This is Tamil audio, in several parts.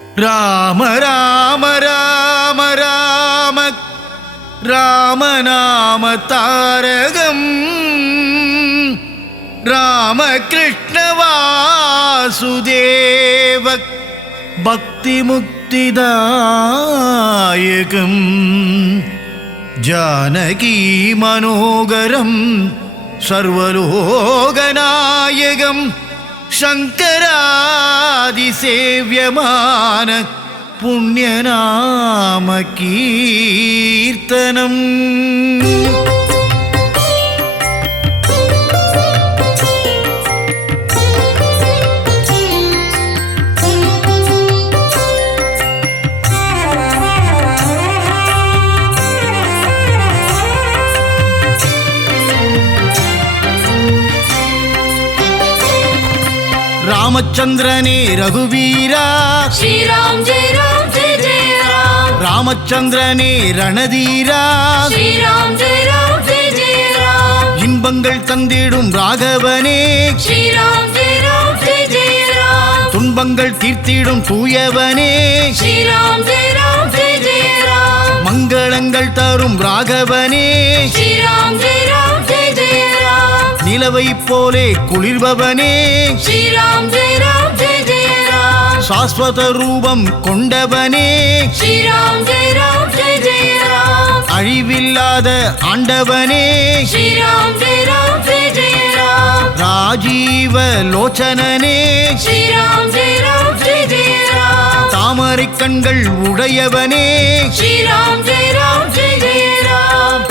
ராம ராம ராம ராம ராமநாம தாரகம் ராமகிருஷ்ண வாசுதேவ பக்தி முக்திதாயகம் ஜானகி மனோகரம் சர்வலோகநாயகம் சங்கராதிசேவ்யமான புண்ணியநாம கீர்த்தனம். ராமச்சந்திரனே ரகுவீரா ஸ்ரீராம் ஜெய ராம் ஜெய ஜெய ராம். ராமச்சந்திரனே ரணதீரா ஸ்ரீராம் ஜெய ராம் ஜெய ஜெய ராம். இன்பங்கள் தந்திடும் ராகவனே ஸ்ரீராம் ஜெய ராம் ஜெய ஜெய ராம். துன்பங்கள் தீர்த்திடும் தூயவனே ஸ்ரீராம் ஜெய ராம் ஜெய ஜெய ராம். மங்களங்கள் தரும் ராகவனே ஸ்ரீராம் ஜெய ராம் ஜெய ஜெய ராம். நிலவை போலே குளிர்பவனே ஸ்ரீராம் ஜெய ராம் ஜெய ஜெய ராம். சாஸ்வத ரூபம் கொண்டவனே ஸ்ரீராம் ஜெய ராம் ஜெய ஜெய ராம். அழிவில்லாத ஆண்டவனே ஸ்ரீராம் ஜெய ராம் ஜெய ஜெய ராம். ராஜீவ லோச்சனனே ஸ்ரீராம் ஜெய ராம் ஜெய ஜெய ராம். தாமரை கண்கள் உடையவனே ஸ்ரீராம் ஜெய ராம் ஜெய ஜெய ராம்.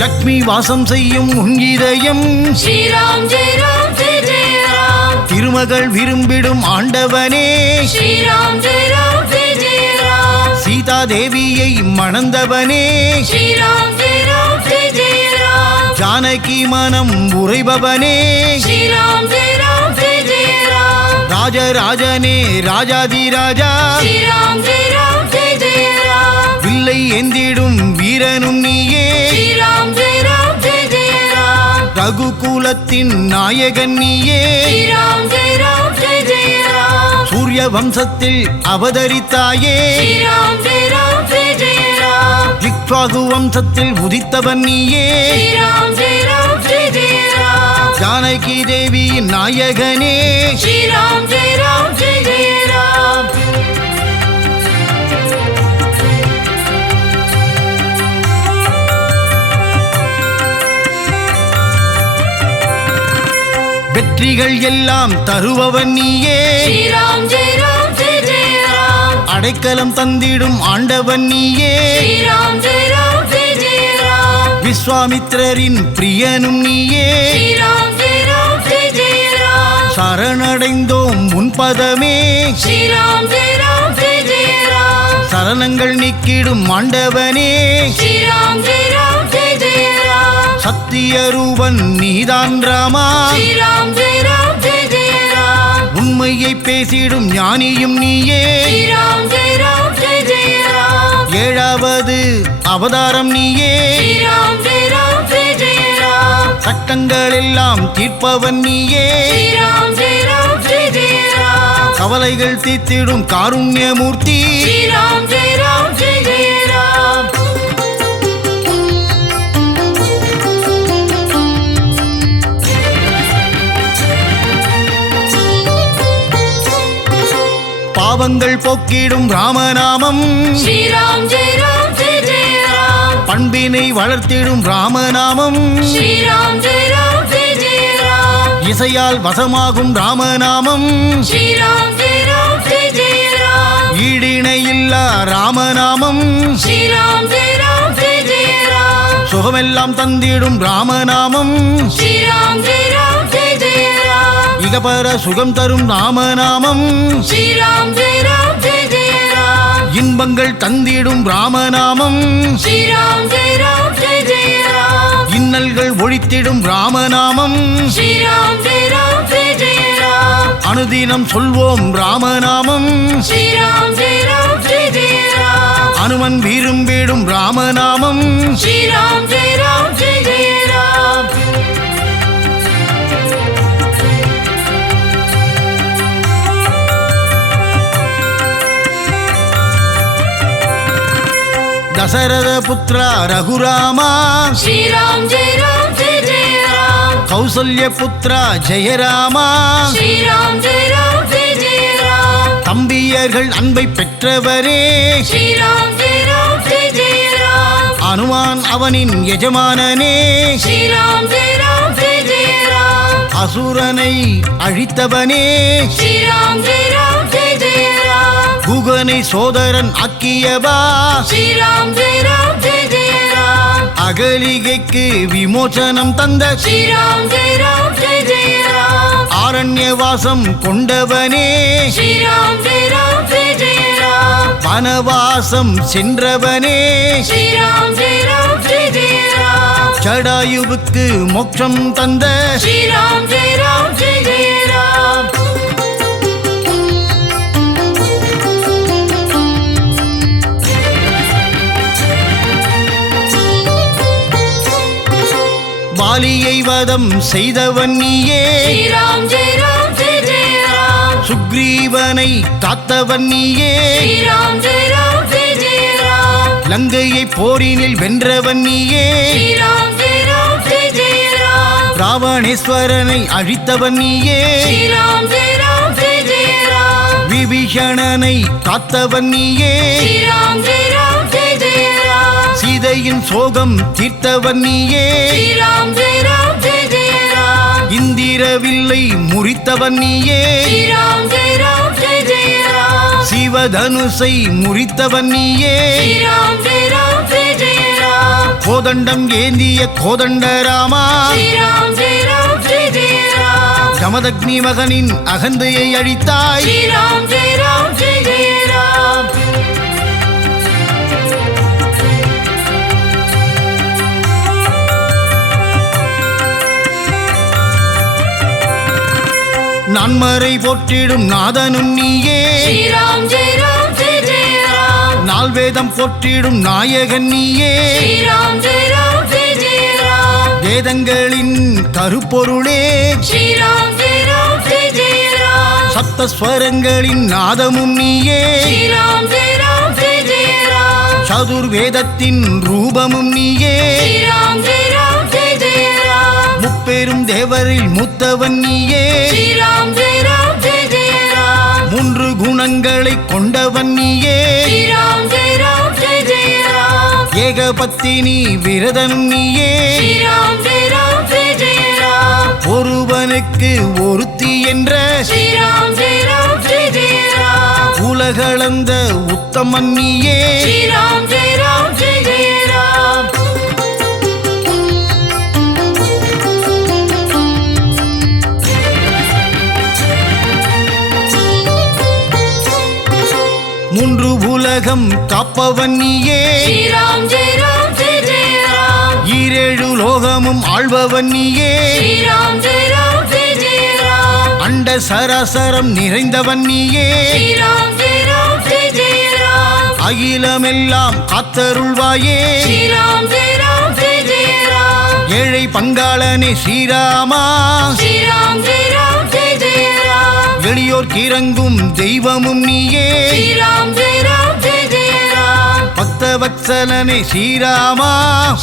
லக்ஷ்மி வாசம் செய்யும் உன் இதயம் ஸ்ரீராம் ஜெய ராம் ஜெய ஜெய ராம். திருமகள் விரும்பிடும் ஆண்டவனே ஸ்ரீராம் ஜெய ராம் ஜெய ஜெய ராம். சீதா தேவியை மணந்தவனே ஸ்ரீராம் ஜெய ராம் ஜெய ஜெய ராம். ஜானகி மனம் உறைபவனே ஸ்ரீராம் ஜெய ராம் ஜெய ஜெய ராம். ராஜராஜனே ராஜாதிராஜா ஸ்ரீராம் ஜெய ராம் ஜெய ஜெய ராம். வில்லை ஏந்திடும் வீரனும் நீயே ஸ்ரீராம் ஜெய ராம் ஜெய ஜெய ராம். ரகுகுலத்தின் நாயகன் நீயே ஸ்ரீராம் ஜெய ராம் ஜெய ஜெய ராம். சூரிய வம்சத்தில் அவதரித்தாயே ஸ்ரீராம் ஜெய ராம் ஜெய ஜெய ராம். இக்ஷ்வாகு வம்சத்தில் உதித்தவன் நீயே ஸ்ரீராம் ஜெய ராம் ஜெய ஜெய ராம். ஜானகி தேவியின் நாயகனே ஸ்ரீராம் ஜெய ராம் ஜெய ஜெய ராம். வெற்றிகள் எல்லாம் தருபவன் நீயே ஸ்ரீராம் ஜெய ராம் ஜெய ஜெய ராம். அடைக்கலம் தந்திடும் ஆண்டவன் நீயே ஸ்ரீராம் ஜெய ராம் ஜெய ஜெய ராம். விஸ்வாமித்திரரின் பிரியனும் நீயே ஸ்ரீராம் ஜெய ராம் ஜெய ஜெய ராம். சரணடைந்தோம் முன்பதமே ஸ்ரீராம் ஜெய ராம் ஜெய ஜெய ராம். சரணங்கள் நீக்கிடும் ஆண்டவனே ஸ்ரீராம் ஜெய ராம் ஜெய ஜெய ராம். சத்திய ரூபன் நீதான் ராமா ஸ்ரீராம் ஜெய ராம் ஜெய ஜெய ராம். உண்மையை பேசிடும் ஞானியும் நீயே ஸ்ரீராம் ஜெய ராம் ஜெய ஜெய ராம். ஏழாவது அவதாரம் நீயே ஸ்ரீராம் ஜெய ராம் ஜெய ஜெய ராம். சட்டங்கள் எல்லாம் தீர்ப்பவன் நீயே ஸ்ரீராம் ஜெய ராம் ஜெய ஜெய ராம். கவலைகள் தீர்த்திடும் காருண்யமூர்த்தி ஸ்ரீராம் ஜெய ராம் ஜெய ஜெய ராம். பாவங்கள் போக்கிடும் ராமநாமம் ஸ்ரீராம் ஜெய ராம் ஜெய ஜெய ராம். பண்பினை வளர்த்திடும் ராமநாமம் ஸ்ரீராம் ஜெய ராம் ஜெய ஜெய ராம். இசையால் வசமாகும் ராமநாமம் ஸ்ரீராம் ஜெய ராம் ஜெய ஜெய ராம். ஈடிணையில்லா ராமநாமம் ஸ்ரீராம் ஜெய ராம் ஜெய ஜெய ராம். சுகமெல்லாம் தந்திடும் ராமநாமம் ஸ்ரீராம் ஜெய ராம் ஜெய ஜெய ராம். இகபர சுகம் தரும் ராமநாமம் ஸ்ரீராம் ஜெய ராம் ஜெய ஜெய ராம். இன்பங்கள் தந்திடும் ராமநாமம் ஸ்ரீராம் ஜெய ராம் ஜெய ஜெய ராம். இன்னல்கள் ஒழித்திடும் ராமநாமம் ஸ்ரீராம் ஜெய ராம் ஜெய ஜெய ராம். அனுதினம் சொல்வோம் ராமநாமம் ஸ்ரீராம் ஜெய ராம் ஜெய ஜெய ராம். அனுமன் விரும்பிடும் ராமநாமம் ஸ்ரீராம் ஜெய ராம் ஜெய ஜெய ராம். தசரத புத்ரா ரகுராமா ஸ்ரீராம் ஜெய ராம் ஜெய ஜெய ராம். கௌசல்ய புத்ரா ஜெயராமா ஸ்ரீராம் ஜெய ராம் ஜெய ஜெய ராம். தம்பியர்கள் அன்பை பெற்றவரே ஸ்ரீராம் ஜெய ராம் ஜெய ஜெய ராம். அனுமான் அவனின் எஜமானனே ஸ்ரீராம் ஜெய ராம் ஜெய ஜெய ராம். அசுரனை அழித்தவனே ஸ்ரீராம் ஜெய ராம் ஜெய ஜெய ராம். குகனை சோதரன் ஆக்கியவா ஸ்ரீராம் ஜெய ராம் ஜெய ஜெய ராம். அகலிகைக்கு விமோசனம் தந்த ஸ்ரீராம் ஜெய ராம் ஜெய ஜெய ராம். ஆரண்யவாசம் கொண்டவனே ஸ்ரீராம் ஜெய ராம் ஜெய ஜெய ராம். வனவாசம் சென்றவனே ஸ்ரீராம் ஜெய ராம் ஜெய ஜெய ராம். ஜடாயுவுக்கு மோட்சம் தந்த ஸ்ரீராம் ஜெய ராம் ஜெய ஜெய ராம். வாலியை வதம் செய்தவன் நீயே ஸ்ரீராம் ஜெய ராம் ஜெய ஜெய ராம். சுக்ரீவனை காத்தவன் நீயே ஸ்ரீராம் ஜெய ராம் ஜெய ஜெய ராம். லங்கையை போரினில் வென்றவன் நீயே ஸ்ரீராம் ஜெய ராம் ஜெய ஜெய ராம். ராவணேஸ்வரனை அழித்தவன் நீயே ஸ்ரீராம் ஜெய ராம் ஜெய ஜெய ராம். விபீஷணனை காத்தவன் நீயே ஸ்ரீராம் ஜெய ராம் ஜெய ஜெய ராம். சீதையின் சோகம் தீர்த்தவன் நீயே ஸ்ரீராம் ஜெய ராம் ஜெய ஜெய ராம். இந்திரவில்லை முறித்தவன் நீயே ஸ்ரீராம் ஜெய ராம் ஜெய ஜெய ராம். சிவதனுசை முறித்தவன் நீயே ஸ்ரீராம் ஜெய ராம் ஜெய ஜெய ராம். கோதண்டம் ஏந்திய கோதண்டராமா ஸ்ரீராம் ஜெய ராம் ஜெய ஜெய ராம். ஜமதக்னி மகனின் அகந்தையை அழித்தாய் ஸ்ரீராம் ஜெய ராம் ஜெய ஜெய ராம். நான்மறை போற்றிடும் நாதனும் நீயே ஸ்ரீராம் ஜெய ராம் ஜெய ஜெய ராம். நால்வேதம் போற்றிடும் நாயகன் நீயே ஸ்ரீராம் ஜெய ராம் ஜெய ஜெய ராம். வேதங்களின் கருப்பொருளே ஸ்ரீராம் ஜெய ராம் ஜெய ஜெய ராம். சப்தஸ்வரங்களின் நாதமும் நீயே ஸ்ரீராம் ஜெய ராம் ஜெய ஜெய ராம். சதுர்வேதத்தின் ரூபமும் நீயே ஸ்ரீராம் ஜெய ராம் ஜெய ஜெய ராம். முப்பெரும் தேவரில் மூத்தவன் நீயே ஸ்ரீராம் ஜெய ராம் ஜெய ஜெய ராம். மூன்று குணங்களை கொண்டவன் நீயே ஸ்ரீராம் ஜெய ராம் ஜெய ஜெய ராம். ஏகபத்தினி விரதனும் நீயே ஸ்ரீராம் ஜெய ராம் ஜெய ஜெய ராம். ஒருவனுக்கு ஒருத்தி என்ற ஸ்ரீராம் ஜெய ராம் ஜெய ஜெய ராம். உலகளந்த உத்தமன் நீயே ஸ்ரீராம் ஜெய ராம் ஜெய ஜெய ராம். மூன்று உலகம் காப்பவன் நீயே ஸ்ரீராம் ஜெய ராம் ஜெய ஜெய ராம். ஈரேழு லோகமும் ஆள்பவன் நீயே ஸ்ரீராம் ஜெய ராம் ஜெய ஜெய ராம். அண்ட சராசரம் நிறைந்தவன் நீயே ஸ்ரீராம் ஜெய ராம் ஜெய ஜெய ராம். அகிலமெல்லாம் காத்தருள்வாயே ஸ்ரீராம் ஜெய ராம் ஜெய ஜெய ராம். ஏழை பங்காளனே ஸ்ரீராமா ஸ்ரீராம் ஜெய ராம் ஜெய ஜெய ராம். எளியோர் கிறங்கும் தெய்வமும் நீயே ஸ்ரீராம் ஜெய ராம் ஜெய ஜெய ராம். பக்தவத்சலனே ஸ்ரீராமா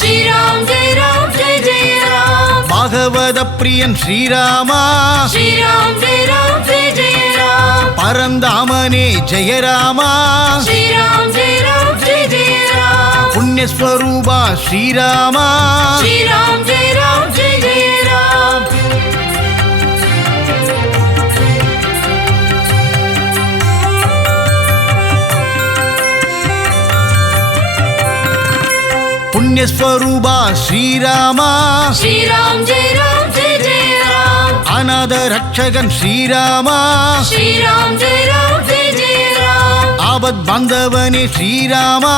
ஸ்ரீராம் ஜெய ராம் ஜெய ஜெய ராம். பாகவத பிரியன் ஸ்ரீராமா ஸ்ரீராம் ஜெய ராம் ஜெய ஜெய ராம். பரந்தாமனே ஜெயராமா ஸ்ரீராம் ஜெய ராம் ஜெய ஜெய ராம். புண்ணியஸ்வரூபா ஸ்ரீராமா ஸ்ரீராம் ஜெய ராம் ஜெய ஜெய ராம். புண்ணியஸ்வரூபா ஸ்ரீராமா ஸ்ரீராம் ஜெய ராம் ஜெய ஜெய ராம். அநாத ரட்சகன் ஸ்ரீராமா ஸ்ரீராம் ஜெய ராம் ஜெய ஜெய ராம். ஆபத் பாந்தவனே ஸ்ரீராமா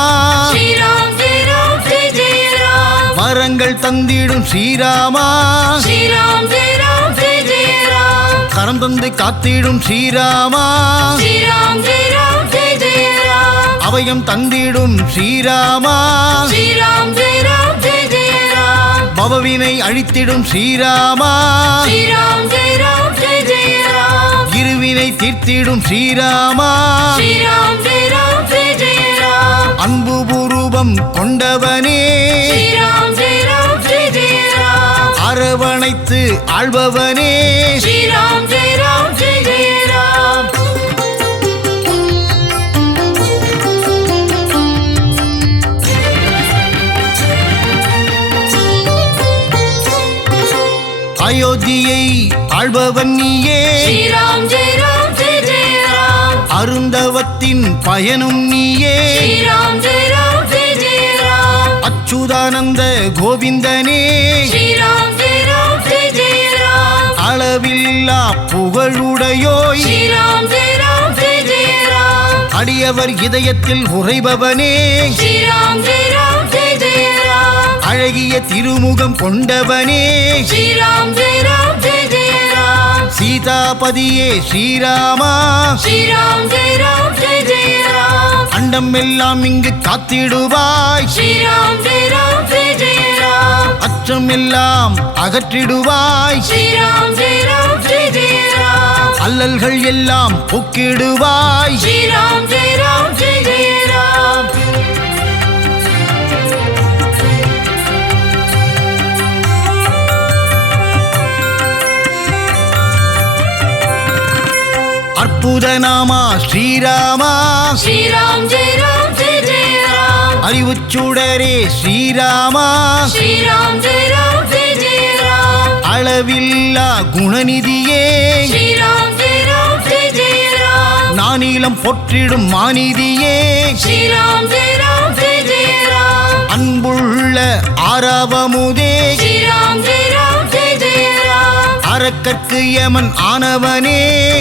ஸ்ரீராம் ஜெய ராம் ஜெய ஜெய ராம். வரங்கள் தந்திடும் ஸ்ரீராமா ஸ்ரீராம் ஜெய ராம் ஜெய ஜெய ராம். கரம் தந்து காத்திடும் ஸ்ரீராமா ஸ்ரீராம் ஜெய ராம் ஜெய ஜெய ராம். அபயம் தந்திடும் ஸ்ரீராமா ஸ்ரீராம் ஜெய ராம் ஜெய ஜெய ராம் பவவினை அழித்திடும் ஸ்ரீராமா ஸ்ரீராம் ஜெய ராம் ஜெய ஜெய ராம் இருவினை தீர்த்திடும் ஸ்ரீராமா ஸ்ரீராம் ஜெய ராம் ஜெய ஜெய ராம் அன்பு பூரூபம் கொண்டவனே ஸ்ரீராம் ஜெய ராம் ஜெய ஜெய ராம் அரவணைத்து ஆள்பவனே ஸ்ரீராம் ஜெய ராம் ஜெய ஜெய ராம் அயோத்தியை ஆள்பவன் நீயே ஸ்ரீராம் ஜெய ராம் ஜெய ஜெய ராம் அருந்தவத்தின் பயனும் நீயே ஸ்ரீராம் ஜெய ராம் ஜெய ஜெய ராம் அச்சுதானந்த கோவிந்தனே ஸ்ரீராம் ஜெய ராம் ஜெய ஜெய ராம் அளவில்லா புகழுடையோய் ஸ்ரீராம் ஜெய ராம் ஜெய ஜெய ராம் அடியவர் இதயத்தில் உறைபவனே ஸ்ரீராம் ஜெய ராம் ஜெய ஜெய ராம் அழகிய திருமுகம் கொண்டவனே ஸ்ரீராம் ஜெய ராம் ஜெய ஜெய ராம் சீதாபதியே ஸ்ரீராமா ஸ்ரீராம் ஜெய ராம் ஜெய ஜெய ராம் அண்டம் எல்லாம் இங்கு காத்திடுவாய் ஸ்ரீராம் ஜெய ராம் ஜெய ஜெய ராம் அச்சம் எல்லாம் அகற்றிடுவாய் ஸ்ரீராம் ஜெய ராம் ஜெய ஜெய ராம் அல்லல்கள் எல்லாம் போக்கிடுவாய் ஸ்ரீராம் ஜெய ராம் ஜெய ஜெய ராம் அற்புத நாமா ஸ்ரீராமா ஸ்ரீராம் ஜெய ராம் ஜெய ஜெய ராம் அறிவுச்சுடரே ஸ்ரீராமா ஸ்ரீராம் ஜெய ராம் ஜெய ஜெய ராம் அளவில்லா குணநிதியே ஸ்ரீராம் ஜெய ராம் ஜெய ஜெய ராம் நானிலம் பொற்றிடும் மாநிதியே ஸ்ரீராம் ஜெய ராம் ஜெய ஜெய ராம் அன்புள்ள ஆரவமுதே ஸ்ரீராம் ஜெய ராம் ஜெய ஜெய ராம் அரக்கற்கு யமன் ஆனவனே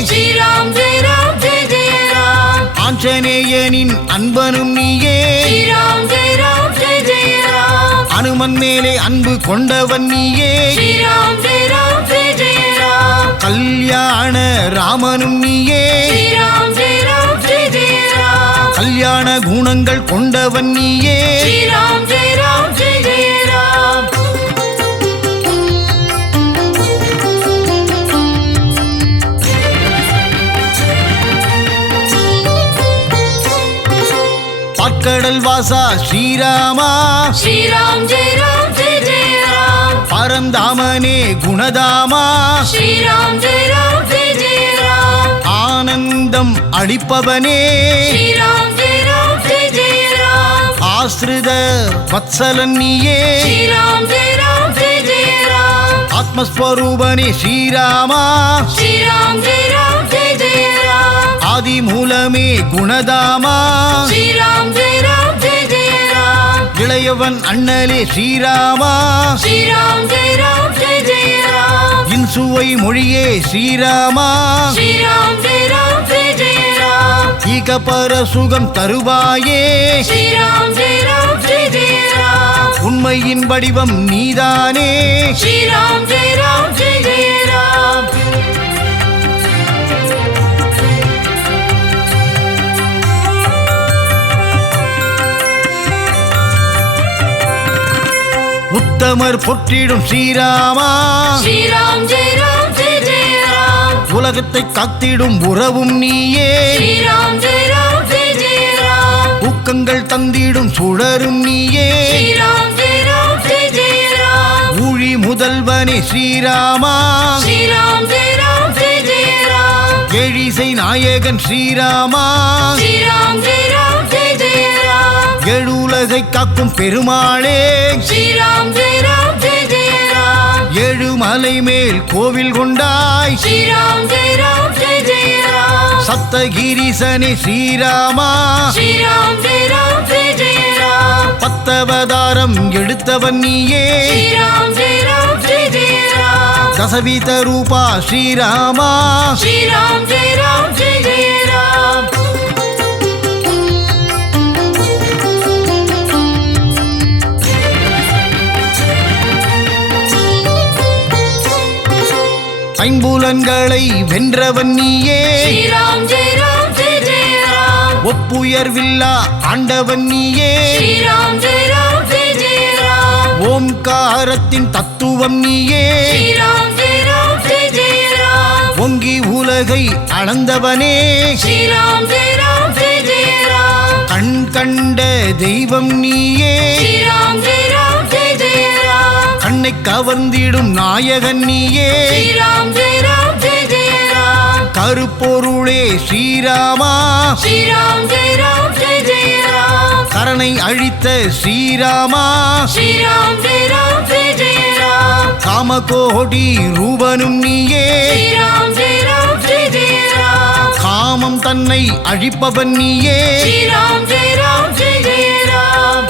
ஸ்ரீராம் ஜெய ராம் ஜெய ஜெய ராம் ஆஞ்சநேயனின் அன்பனும் நீயே ஸ்ரீராம் ஜெய ராம் ஜெய ஜெய ராம் அனுமன் மேலே அன்பு கொண்டவன் நீயே ஸ்ரீராம் ஜெய ராம் ஜெய ஜெய ராம் கல்யாண ராமனும் நீயே ஸ்ரீராம் ஜெய ராம் ஜெய ஜெய ராம் கல்யாண குணங்கள் கொண்டவன் நீயே ஸ்ரீராம் ஜெய ராம் ஜெய ஜெய ராம் பாற்கடல் வாசா ஸ்ரீராமா ஸ்ரீராம் ஜெய ராம் ஜெய ஜெய ராம் பரந்தாமனே குணதாமா ஸ்ரீராம் ஜெய ராம் ஜெய ஜெய ராம் ஆனந்தம் அளிப்பவனே ஸ்ரீராம் ஜெய ராம் ஜெய ஜெய ராம் ஆஸ்ரித வத்சலன் நீயே ஸ்ரீராம் ஜெய ராம் ஜெய ஜெய ராம் ஆத்மஸ்வரூபனே ஸ்ரீராமா ஸ்ரீராம் ஜெய ராம் ஜெய ஜெய ராம் ஆதி மூலமே குணதாமா ஸ்ரீராம் ஜெய ராம் ஜெய ஜெய ராம் இளையவன் அண்ணலே ஸ்ரீராமா ஸ்ரீராம் ஜெய ராம் ஜெய ஜெய ராம் இன்சுவை மொழியே ஸ்ரீராமா ஸ்ரீராம் ஜெய ராம் ஜெய ஜெய ராம் ஈகபர சுகம் தருவாயே ஸ்ரீராம் ஜெய ராம் ஜெய ஜெய ராம் உண்மையின் வடிவம் நீதானே ஸ்ரீராம் ஜெய ராம் ஜெய ஜெய ராம் உத்தமர் பொற்றிடும் ஸ்ரீராமா ஸ்ரீராம் ஜெய ராம் ஜெய ஜெய ராம் உலகத்தை காத்திடும் உறவும் நீயே ஸ்ரீராம் ஜெய ராம் ஜெய ஜெய ராம் ஊக்கங்கள் தந்திடும் சுடரும் நீயே ஸ்ரீராம் ஜெய ராம் ஜெய ஜெய ராம் ஊழி முதல்வனே ஸ்ரீராமா ஸ்ரீராம் ஜெய ராம் ஜெய ஜெய ராம் ஏழிசை நாயகன் ஸ்ரீராமா ஸ்ரீராம் ஜெய ராம் ஜெய ஜெய ராம் ஏழுலகை காக்கும் பெருமாளே ஸ்ரீராம் ஜெய ராம் ஜெய ஜெய ராம் ஏழுமலை மேல் கோவில் கொண்டாய் ஸ்ரீராம் ஜெய ராம் ஜெய ஜெய ராம் சப்தகிரிசனே ஸ்ரீராமா ஸ்ரீராம் ஜெய ராம் ஜெய ஜெய ராம் பத்தவதாரம் எடுத்தவன் நீயே ஸ்ரீராம் ஜெய ராம் ஜெய ஜெய ராம் தசவித ரூபா ஸ்ரீராமா ஸ்ரீராம் ஜெய ராம் ஜெய ஜெய ராம் ஐம்புலன்களை வென்றவன் நீயே ஸ்ரீராம் ஜெய ராம் ஜெய ஜெய ராம் ஒப்புயர்வில்லா ஆண்டவன் நீயே ஸ்ரீராம் ஜெய ராம் ஜெய ஜெய ராம் ஓம்காரத்தின் தத்துவம் நீயே ஸ்ரீராம் ஜெய ராம் ஜெய ஜெய ராம் ஒங்கி உலகை அளந்தவனே ஸ்ரீராம் ஜெய ராம் ஜெய ஜெய ராம் கண் கண்ட தெய்வம் நீயே ஸ்ரீராம் ஜெய ராம் ஜெய ஜெய ராம் கண்ணை கவர்ந்திடும் நாயகன் நீயே ஸ்ரீராம் ஜெய ராம் ஜெய ஜெய ராம் கருப்பொருளே ஸ்ரீராமா ஸ்ரீராம் ஜெய ராம் ஜெய ஜெய ராம் கரனை அழித்த ஸ்ரீராமா ஸ்ரீராம் ஜெய ராம் ஜெய ஜெய ராம் காமகோடி ரூபனும் நீயே ஸ்ரீராம் ஜெய ராம் ஜெய ஜெய ராம் காமம் தன்னை அழிப்பவன் நீயே ஸ்ரீராம் ஜெய ராம் ஜெய ஜெய ராம்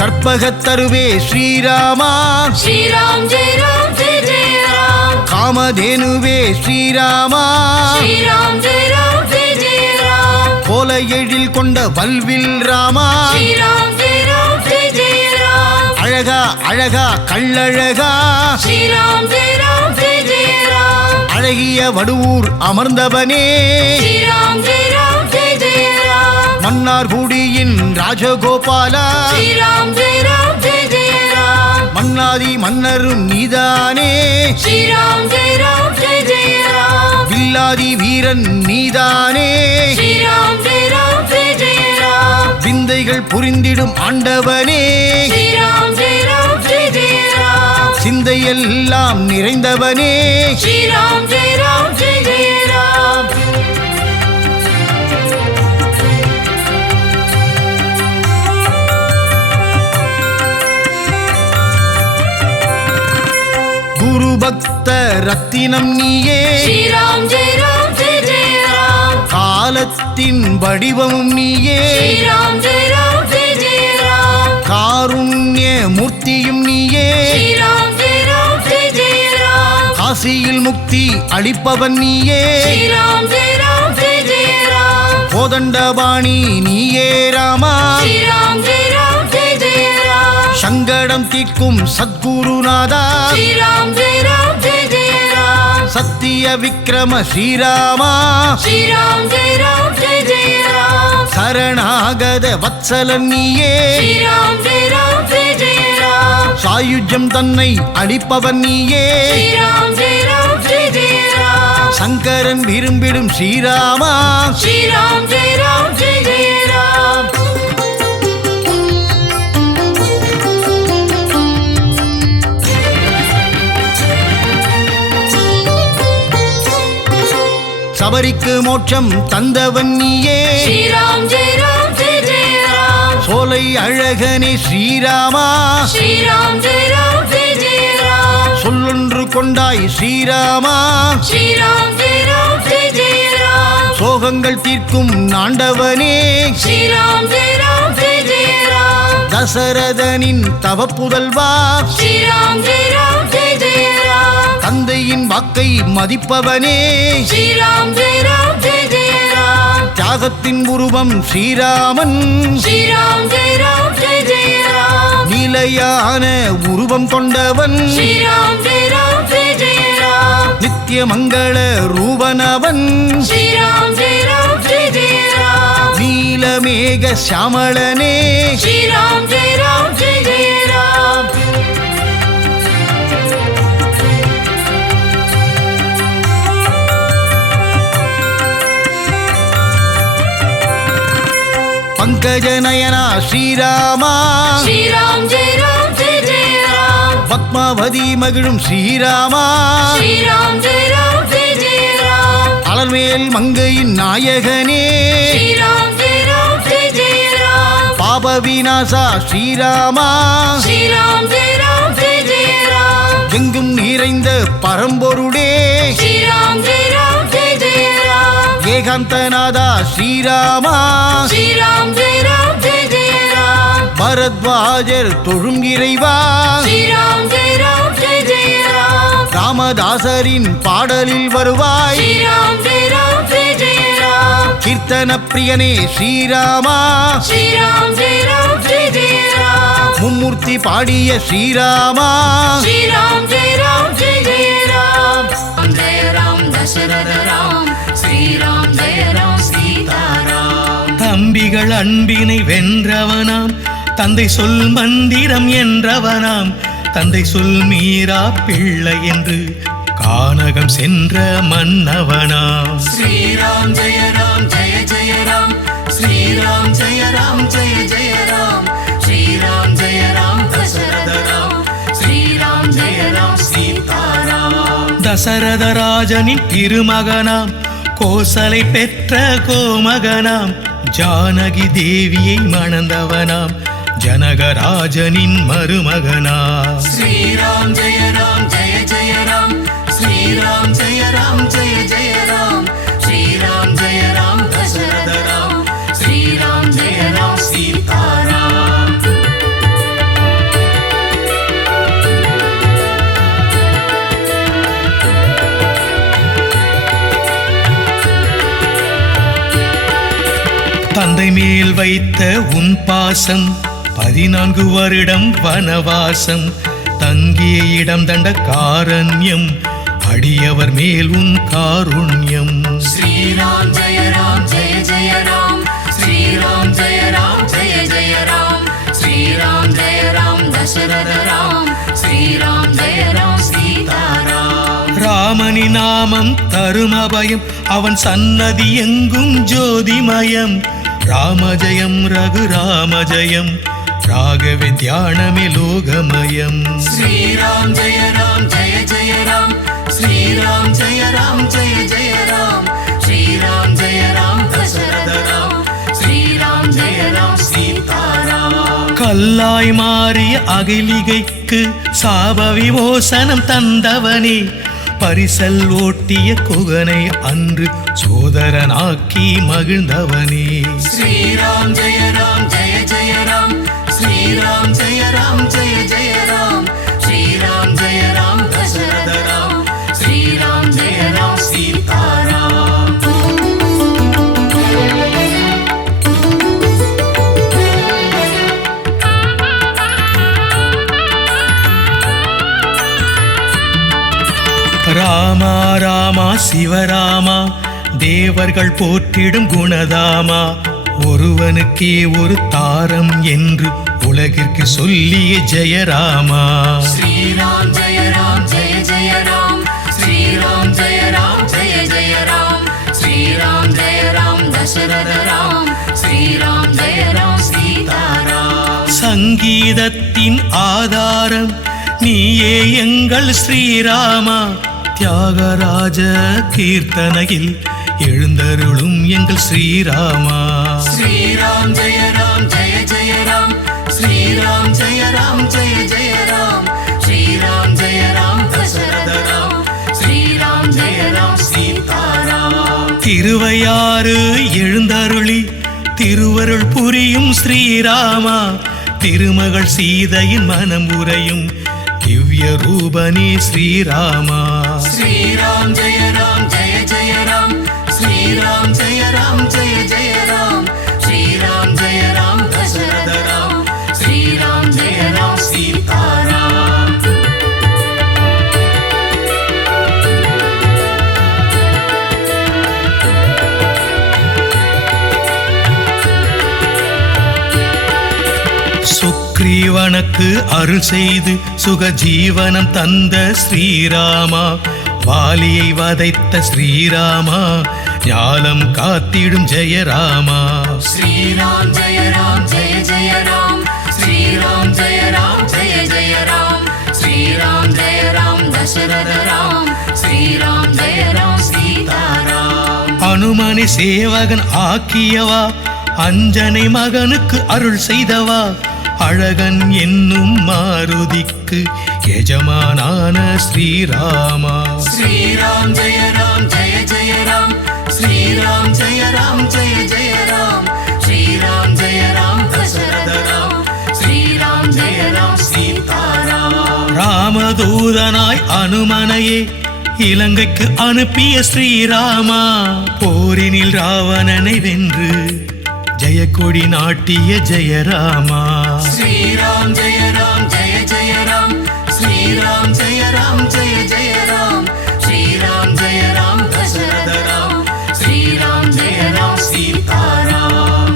கற்பகத்தருவே ஸ்ரீராமா ஸ்ரீராம் ஜெய ராம் ஜெய ஜெய ராம் காமதேனுவே ஸ்ரீராமா ஸ்ரீராம் ஜெய ராம் ஜெய ஜெய ராம் கோல எழில் கொண்ட வல்வில் ராமா ஸ்ரீராம் ஜெய ராம் ஜெய ஜெய ராம் அழகா அழகா கள்ளழகா ஸ்ரீராம் ஜெய ராம் ஜெய ஜெய ராம் அழகிய வடுவூர் அமர்ந்தவனே ஸ்ரீராம் ஜெய ராம் ஜெய ஜெய ராம் மன்னார்குடியின் ராஜகோபாலா ஸ்ரீராம் ஜெய ராம் ஜெய ஜெய ராம் மன்னாதி மன்னரும் நீதானே ஸ்ரீராம் ஜெய ராம் ஜெய ஜெய ராம் வில்லாதி வீரன் நீதானே ஸ்ரீராம் ஜெய ராம் ஜெய ஜெய ராம் விந்தைகள் புரிந்திடும் ஆண்டவனே ஸ்ரீராம் ஜெய ராம் ஜெய ஜெய ராம் சிந்தையெல்லாம் நிறைந்தவனே ஸ்ரீராம் ஜெய ராம் ஜெய ஜெய ராம் குரு பக்த ரத்தினம் நீயே ஸ்ரீராம் ஜெய ராம் ஜெய ஜெய ராம் காலத்தின் வடிவமும் நீயே ஸ்ரீராம் ஜெய ராம் ஜெய ஜெய ராம் காருண்ய மூர்த்தியும் நீயே ஸ்ரீராம் ஜெய ராம் ஜெய ஜெய ராம் காசியில் முக்தி அளிப்பவன் நீயே ஸ்ரீராம் ஜெய ராம் ஜெய ஜெய ராம் கோதண்டபாணி நீயே ராமா ஸ்ரீராம் ஜெய ராம் ஜெய ஜெய ராம் சங்கடம் தீர்க்கும் சத்குருநாதா ஸ்ரீராம் ஜெய ராம் ஜெய ஜெய ராம் சத்திய விக்ரம ஸ்ரீராமா ஸ்ரீராம் ஜெய ராம் ஜெய ஜெய ராம் சரணாகத வத்சலன் நீயே ஸ்ரீராம் ஜெய ராம் ஜெய ஜெய ராம் சாயுஜ்யம் தன்னை அளிப்பவன் நீயே ஸ்ரீராம் ஜெய ராம் ஜெய ஜெய ராம் சங்கரன் விரும்பிடும் ஸ்ரீராமா ஸ்ரீராம் ஜெய ராம் ஜெய ஜெய ராம் சபரிக்கு மோட்சம் தந்தவன் நீயே ஸ்ரீராம் ஜெய ராம் ஜெய ஜெய ராம் சோலை அழகனே ஸ்ரீராமா ஸ்ரீராம் ஜெய ராம் ஜெய ஜெய ராம் சொல்லொன்று கொண்டாய் ஸ்ரீராமா ஸ்ரீராம் ஜெய ராம் ஜெய ஜெய ராம் சோகங்கள் தீர்க்கும் நாண்டவனே ஸ்ரீராம் ஜெய ராம் ஜெய ஜெய ராம் தசரதனின் தவப்புதல்வா ஸ்ரீராம் ஜெய ராம் ஜெய ஜெய ராம் தந்தையின் வாக்கை மதிப்பவனே ஸ்ரீராம் ஜெய ராம் ஜெய ஜெய ராம் தியாகத்தின் உருவம் ஸ்ரீராமன் ஸ்ரீராம் ஜெய ராம் ஜெய ஜெய ராம் நிலையான உருவம் கொண்டவன் ஸ்ரீராம் ஜெய ராம் ஜெய ஜெய ராம் நித்திய மங்கள ரூபனவன் ஸ்ரீராம் ஜெய ராம் ஜெய ஜெய ராம் நீலமேக சியாமளனே ஸ்ரீராம் ஜெய ராம் ஜெய ஜெய ராம் பங்கஜநயனா ஸ்ரீராமா ஸ்ரீராம் ஜெய ராம் ஜெய ஜெய ராம் பத்மாவதி மகிழும் ஸ்ரீராமா ஸ்ரீராம் ஜெய ராம் ஜெய ஜெய ராம் அலர்மேல் மங்கையின் நாயகனே ஸ்ரீராம் ஜெய ராம் ஜெய ஜெய ராம் பாப விநாசா ஸ்ரீராமா ஸ்ரீராம் ஜெய ராம் ஜெய ஜெய ராம் எங்கும் நிறைந்த பரம்பொருளே ஸ்ரீராம் ஜெய ராம் ஜெய ஜெய ராம் ஏகாந்தநாதா ஸ்ரீராமா ஸ்ரீராம் ஜெய ராம் ஜெய ஜெய ராம் பரத்வாஜர் தொழும் இறைவா ஸ்ரீராம் ஜெய ராம் ஜெய ஜெய ராம் ராமதாசரின் பாடலில் வருவாய் ஸ்ரீராம் ஜெய ராம் ஜெய ஜெய ராம் கீர்த்தன பிரியனே ஸ்ரீராமா ஸ்ரீராம் ஜெய ராம் ஜெய ஜெய ராம் மும்மூர்த்தி பாடிய ஸ்ரீராமா. ஸ்ரீராம் ஜெய ராம் ஜெய ஜெய ராம். ஜெய ராம் தசரத ராம். ஸ்ரீராம் ஜெய ராம் சீதாராம். தம்பிகள் அன்பினை வென்றவனாம், தந்தை சொல் மந்திரம் என்றவனாம், தந்தை சொல் மீரா பிள்ளை என்று கானகம் சென்ற மன்னவனாம். ஸ்ரீராம் ஜெய ராம் ஜெய ஜெய ராம். ஸ்ரீராம் ஜெய ராம் ஜெய ஜெய ராம். ஸ்ரீராம் ஜெய ராம் தசரத ராம். ஸ்ரீராம் ஜெய ராம் சீதாராம். தசரத ராஜனின் திருமகனாம், கோசலை பெற்ற கோமகனாம், ஜானகி தேவியை மணந்தவனாம், ஜனகராஜனின் மருமகனாம். ஸ்ரீராம் ஜெய ராம் ஜெய ஜெய ராம். ஸ்ரீராம் ஜெய ராம் ஜெய ஜெய ராம். ஸ்ரீராம் ஜெய ராம் தசரத ராம். ஸ்ரீராம் ஜெய ராம் சீதாராம். தந்தை மேல் வைத்த உன் பாசம், 14 வருடம் வனவாசம், தங்கிய இடம் தண்ட காரண்யம், அடியவர் மேல் உன் காருண்யம். ஸ்ரீராம் ஜெய ராம் ஜெய ஜெய ராம். ஸ்ரீராம் ஜெய ராம் ஜெய ஜெய ராம். ஸ்ரீராம் ஜெய ராம் தசரத ராம். ஸ்ரீராம் ஜெய ராம் சீதாராம். ராமனி நாமம் தருமபயம், அவன் சன்னதி எங்கும் ஜோதிமயம். ராமஜயம் ரகுராமஜயம், ராகவே தியானமே லோகமயம். ஸ்ரீராம் ஜெய ராம் ஜெய ஜெய ராம். ஸ்ரீராம் ஜெய ராம் ஜெய ஜெய ராம். ஸ்ரீராம் ஜெய ராம் தசரத ராம். ஸ்ரீராம் ஜெய ராம் சீதாராம். கல்லாய் மாறிய அகிலிகைக்கு சாப விமோசனம் தந்தவனே, பரிசல் ஓட்டிய குகனை அன்று சோதரனாக்கி மகிழ்ந்தவனே. ஸ்ரீராம் ஜெய ராம் ஜெய ஜெய ராம். ஸ்ரீராம் ஜெய ராம் ஜெய ஜெய ராம். ஸ்ரீராம் ஜெய ராம் தசரத ராம். ஸ்ரீராம் ஜெய ராம் சீதாராம். ராமா ராமா சிவராமா, தேவர்கள் போற்றிடும் குணதாமா, ஒருவனுக்கே ஒரு தாரம் என்று உலகிற்கு சொல்லிய ஜெயராமா. ஸ்ரீராம் ஜெய ராம் ஜெய ஜெய ராம். ஸ்ரீராம் ஜெய ராம் ஜெய ஜெய ராம். ஸ்ரீராம் ஜெய ராம் தசரத ராம். ஸ்ரீராம் ஜெய ராம் சீதாராம். சங்கீதத்தின் ஆதாரம் நீயே எங்கள் ஸ்ரீராமா, தியாகராஜ கீர்த்தனையில் எழுந்தருளும் எங்கள் ஸ்ரீராமா. ஸ்ரீராம் ஜெய ராம் ஜெய ஜெய ராம். ஸ்ரீராம் ஜெய ராம் ஜெய ஜெய ராம். ஸ்ரீராம் ஜெய ராம் தசரத ராம். ஸ்ரீராம் ஜெய ராம் சீதாராம். திருவையாறு எழுந்தருளி திருவருள் புரியும் ஸ்ரீராமா, திருமகள் சீதையின் மனம் உரையும் திவ்ய ரூபனே ஸ்ரீராமா. ஸ்ரீராம் ஜெய ராம் ஜெய ஜெய ராம். ஸ்ரீராம் ஜெய ராம் ஜெய ஜெய ராம். ஸ்ரீராம் ஜெய ராம் தசரத ராம். ஸ்ரீராம் ஜெய ராம் சீதாராம். சுக்ரீவனுக்கு அருள் செய்து சுகஜீவனம் தந்த ஸ்ரீராமா, வாலியை வதைத்த ஸ்ரீராமா, ஞானம் காத்திடும் ஜெயராமா. ஸ்ரீராம் ஜெய ராம் ஜெய ஜெய ராம். ஸ்ரீராம் ஜெய ராம் ஜெய ஜெய ராம். ஸ்ரீராம் ஜெய ராம் தசரத ராம். ஸ்ரீராம் ஜெய ராம் சீதாராம். அனுமனை சேவகன் ஆக்கியவா, அஞ்சனை மகனுக்கு அருள் செய்தவா, அழகன் என்னும் மாருதிக்கு எஜமானான ஸ்ரீராமா. ஸ்ரீராம் ஜெய ராம் ஜெய ஜெய ராம். ஸ்ரீராம் ஜெய ராம் ஜெய ஜெய ராம். ஸ்ரீராம் ஜெய ராம் தசரத ராம். ஸ்ரீராம் ஜெய ராம் சீதாராம். ராமதூதனாய் அனுமனையே இலங்கைக்கு அனுப்பிய ஸ்ரீராமா, போரினில் ராவணனை வென்று ஜெயக்கொடி நாட்டிய ஜெயராமா. श्रीराम जय जय राम श्रीराम जय जय राम श्रीराम जय राम दशरथ राम श्रीराम जय राम सीताराम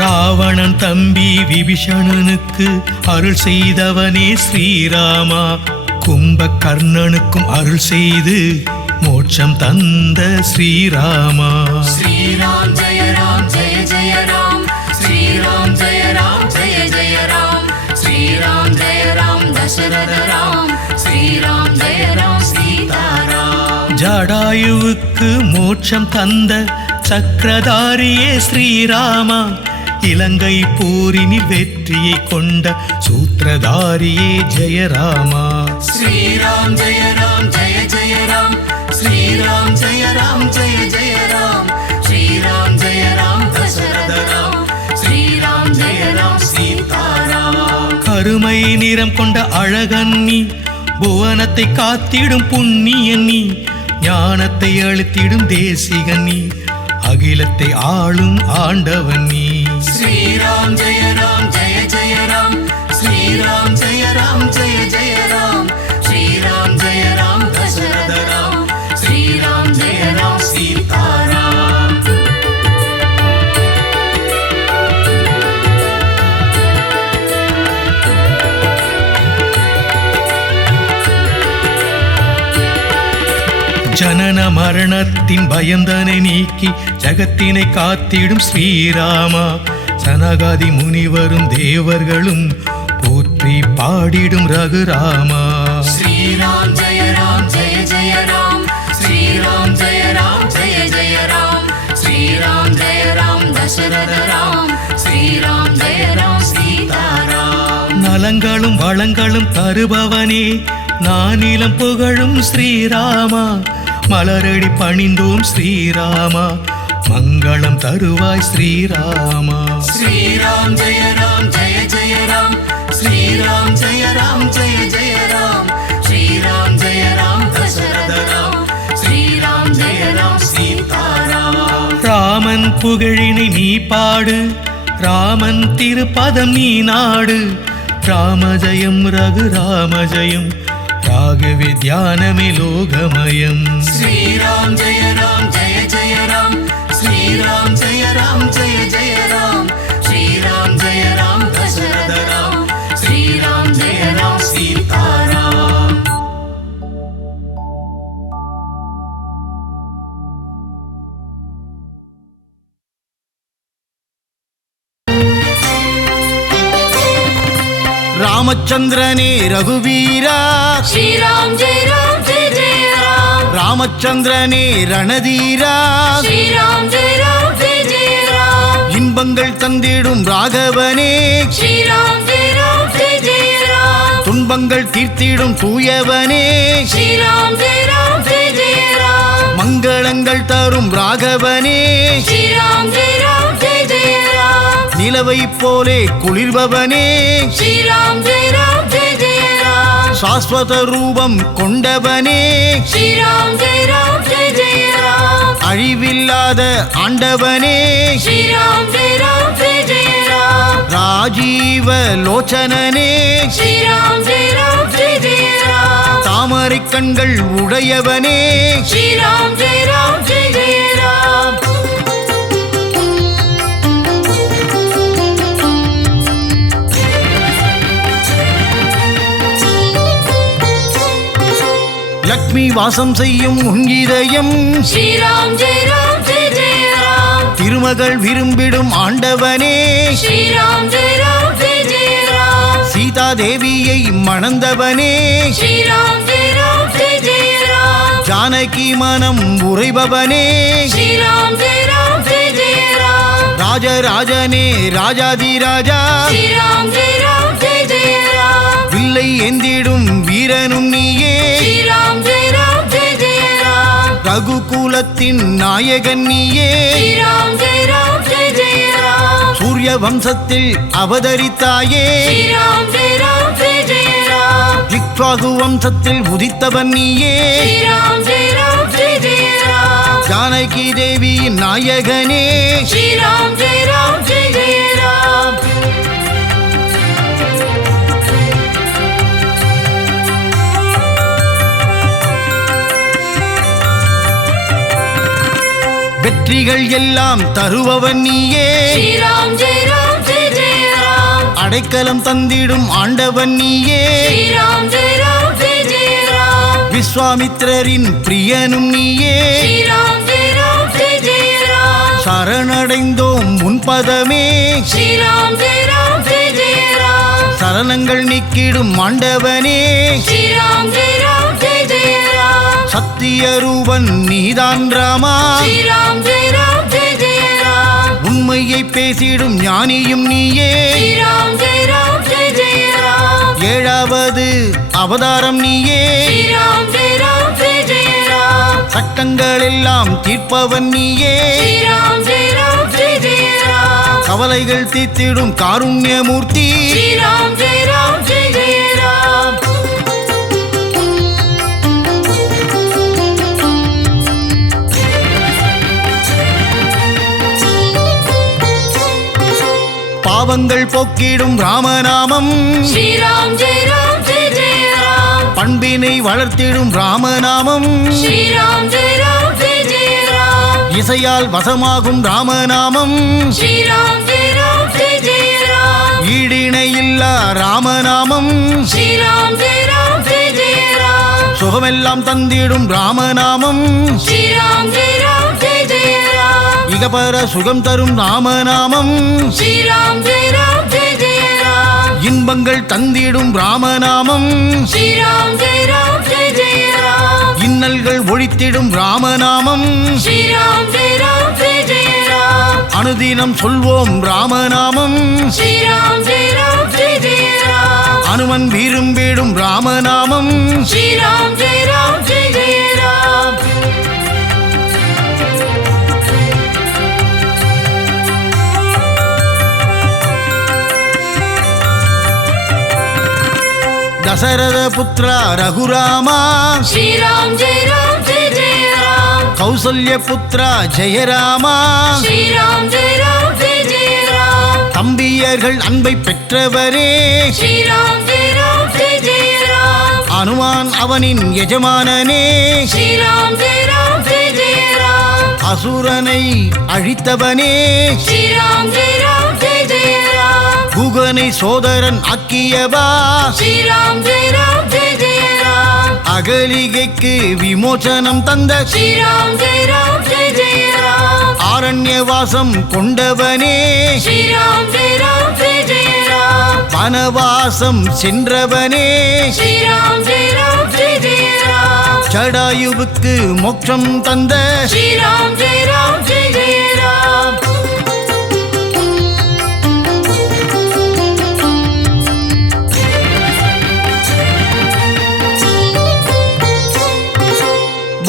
ராவணன் தம்பி விபீஷணனுக்கு அருள் செய்தவனே ஸ்ரீராமா, கும்பகர்ணனுக்கும் அருள் செய்து மோட்சம் தந்த ஸ்ரீராமா. श्रीराम जय राम श्रीराम जय जय राम श्रीराम जय राम दशरथ राम श्रीराम जय राम सीताराम ஜடாயுவுக்கு மோட்சம் தந்த சக்கரதாரியே ஸ்ரீராமா, இலங்கை போரினில் வெற்றியை கொண்ட சூத்திரதாரியே ஜெயராமா. श्रीराम जय राम श्रीराम जय जय राम श्रीराम जय राम दशरथ राम श्रीराम जय राम सीताराम கருமை நிறம் கொண்ட அழகன் நீ, புவனத்தை காத்திடும் புண்ணியன் நீ, ஞானத்தை அளித்திடும் தேசிகன் நீ, அகிலத்தை ஆளும் ஆண்டவன் நீ. श्रीराम जय राम श्रीराम जय जय राम श्रीराम जय राम दशरथ राम श्रीराम जय राम सीताराम ஜனன மரணத்தின் பயந்தனை நீக்கி ஜகத்தினை காத்திடும் ஸ்ரீராமா, சனகாதி முனிவரும் தேவர்களும் போற்றி பாடிடும் ரகுராமா. श्रीराम जय राम श्रीराम जय जय राम श्रीराम जय राम दशरथ राम श्रीराम जय राम सीताराम நலங்களும் வளங்களும் தருபவனே, நானிலம் புகழும் ஸ்ரீராமா, மலரடி பணிந்தோம் ஸ்ரீராமா, மங்களம் தருவாய் ஸ்ரீராமா. श्रीराम जय राम श्रीराम जय जय राम श्रीराम जय राम दशरथ राम श्रीराम जय राम सीताराम ராமன் புகழினை நீ பாடு, ராமன் திருப்பதம் நீ நாடு, ராமஜயம் ரகுராமஜயம் ராகவே தியானமே லோகமயம். श्रीराम जय राम श्रीराम जय जय राम श्रीराम जय राम दशरथ राम श्रीराम जय राम सीताराम ராமச்சந்திரனே ரகுவீரா श्रीराम जय जय राम ராமச்சந்திரனே ரணதீரா श्रीराम जय जय राम இன்பங்கள் தந்திடும் ராகவனே श्रीराम जय जय राम துன்பங்கள் தீர்த்திடும் தூயவனே श्रीराम जय जय राम மங்களங்கள் தரும் ராகவனே श्रीराम जय जय राम நிலவை போலே குளிர்பவனே श्रीराम जय जय राम சாஸ்வத ரூபம் கொண்டவனே श्रीराम जय जय राम அழிவில்லாத ஆண்டவனே श्रीराम जय जय राम ராஜீவ லோச்சனனே श्रीराम जय जय राम தாமரை கண்கள் உடையவனே श्रीराम जय जय राम லக்ஷ்மி வாசம் செய்யும் உன் இதயம் श्रीराम जय जय राम திருமகள் விரும்பிடும் ஆண்டவனே श्रीराम जय जय राम சீதா தேவியை மணந்தவனே श्रीराम जय जय राम ஜானகி மனம் உறைபவனே श्रीराम जय जय राम ராஜராஜனே ராஜாதிராஜா श्रीराम जय जय राम வில்லை எந்திடும் வீரனும் நீயே श्रीराम जय जय राम ரகுகுலத்தின் நாயகன் நீயே श्रीराम जय जय राम சூரிய வம்சத்தில் அவதரித்தாயே श्रीराम जय जय राम இக்ஷ்வாகு வம்சத்தில் உதித்தவன் நீயே ஸ்ரீராம் ஜெய ராம் ஜெய ஜெய ராம் ஜானகி தேவியின் நாயகனே ஸ்ரீராம் ஜெய ராம் ஜெய ஜெய ராம் வெற்றிகள் எல்லாம் தருபவன் நீயே ஸ்ரீராம் ஜெய ராம் ஜெய ஜெய ராம் அடைக்கலம் தந்திடும் ஆண்டவன் நீயே ஸ்ரீராம் ஜெய ராம் ஜெய ஜெய ராம் விஸ்வாமித்திரரின் பிரியனும் நீயே ஸ்ரீராம் ஜெய ராம் ஜெய ஜெய ராம் சரணடைந்தோம் முன்பதமே ஸ்ரீராம் ஜெய ராம் ஜெய ஜெய ராம் சரணங்கள் நீக்கிடும் ஆண்டவனே ஸ்ரீராம் ஜெய ராம் ஜெய ஜெய ராம் சத்திய ரூபன் நீதான் ராமா ஸ்ரீராம் ஜெய ராம் ஜெய ஜெய ராம் உண்மையை பேசிடும் ஞானியும் நீயே ஸ்ரீராம் ஜெய ராம் ஜெய ஜெய ராம் ஏழாவது அவதாரம் நீயே ஸ்ரீராம் ஜெய ராம் ஜெய ஜெய ராம் சட்டங்கள் எல்லாம் தீர்ப்பவன் நீயே ஸ்ரீராம் ஜெய ராம் ஜெய ஜெய ராம் கவலைகள் தீர்த்திடும் காருண்யமூர்த்தி ஸ்ரீராம் ஜெய ராம் ஜெய ஜெய ராம் பாவங்கள் போக்கிடும் ராமநாமம் ஸ்ரீராம் ஜெய ராம் ஜெய ஜெய ராம் பண்பினை வளர்த்திடும் ராமநாமம் ஸ்ரீராம் ஜெய ராம் ஜெய ஜெய ராம் இசையால் வசமாகும் ராமநாமம் ஸ்ரீராம் ஜெய ராம் ஜெய ஜெய ராம் ஈடிணையில்லா ராமநாமம் ஸ்ரீராம் ஜெய ராம் ஜெய ஜெய ராம் சுகமெல்லாம் தந்திடும் ராமநாமம் ஸ்ரீராம் ஜெய ராம் ஜெய ஜெய ராம் இகபர சுகம் தரும் ராமநாமம் ஸ்ரீராம் ஜெய ராம் ஜெய ஜெய ராம் இன்பங்கள் தந்திடும் ராமநாமம் ஸ்ரீராம் ஜெய ராம் ஜெய ஜெய ராம் இன்னல்கள் ஒழித்திடும் ராமநாமம் ஸ்ரீராம் ஜெய ராம் ஜெய ஜெய ராம் அனுதினம் சொல்வோம் ராமநாமம் ஸ்ரீராம் ஜெய ராம் ஜெய ஜெய ராம் அனுமன் விரும்பிடும் ராமநாமம் ஸ்ரீராம் ஜெய ராம் ஜெய ஜெய ராம் தசரத புத்ரா ரகுராமா ஸ்ரீராம் ஜெய ராம் ஜெய ஜெய ராம் கௌசல்ய புத்ரா ஜெயராமா ஸ்ரீராம் ஜெய ராம் ஜெய ஜெய ராம் தம்பியர்கள் அன்பை பெற்றவரே ஸ்ரீராம் ஜெய ராம் ஜெய ஜெய ராம் அனுமான் அவனின் எஜமானனே ஸ்ரீராம் ஜெய ராம் ஜெய ஜெய ராம் அசுரனை அழித்தவனே ஸ்ரீராம் ஜெய ராம் ஜெய ஜெய ராம் குகனை சோதரன் ஆக்கியவா ஸ்ரீராம் ஜெய ராம் ஜெய ஜெய ராம் அகலிகைக்கு விமோசனம் தந்த ஸ்ரீராம் ஜெய ராம் ஜெய ஜெய ராம் ஆரண்யவாசம் கொண்டவனே ஸ்ரீராம் ஜெய ராம் ஜெய ஜெய ராம் வனவாசம் சென்றவனே ஸ்ரீராம் ஜெய ராம் ஜெய ஜெய ராம் ஜடாயுவுக்கு மோட்சம் தந்த ஸ்ரீராம் ஜெய ராம் ஜெய ஜெய ராம்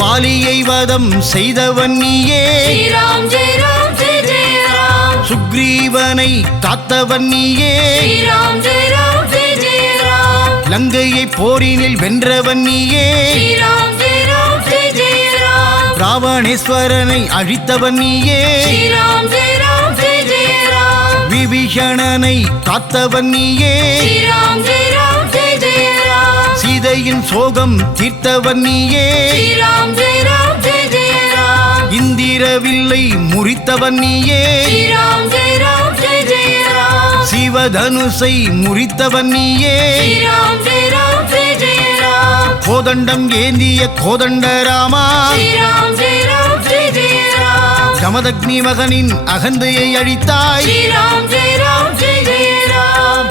வாலியை வதம் செய்தவன் நீயே ஸ்ரீராம் ஜெய ராம் ஜெய ஜெய ராம் சுக்ரீவனை காத்தவன் நீயே ஸ்ரீராம் ஜெய ராம் ஜெய ஜெய ராம் லங்கையை போரினில் வென்றவன் நீயே ஸ்ரீராம் ஜெய ராம் ஜெய ஜெய ராம் ராவணேஸ்வரனை அழித்தவன் நீயே ஸ்ரீராம் ஜெய ராம் ஜெய ஜெய ராம் விபீஷணனை காத்தவன் நீயே ஸ்ரீராம் ஜெய ராம் ஜெய ஜெய ராம் சீதையின் சோகம் தீர்த்தவன் நீயே ஸ்ரீராம் ஜெய ராம் ஜெய ஜெய ராம் இந்திரவில்லை முறித்தவன் நீயே ஸ்ரீராம் ஜெய ராம் ஜெய ஜெய ராம் சிவதனுசை முறித்தவன் நீயே ஸ்ரீராம் ஜெய ராம் ஜெய ஜெய ராம் கோதண்டம் ஏந்திய கோதண்டராமா ஸ்ரீராம் ஜெய ராம் ஜெய ஜெய ராம் ஜமதக்னி மகனின் அகந்தையை அழித்தாய் ஸ்ரீராம் ஜெய ராம் ஜெய ஜெய ராம்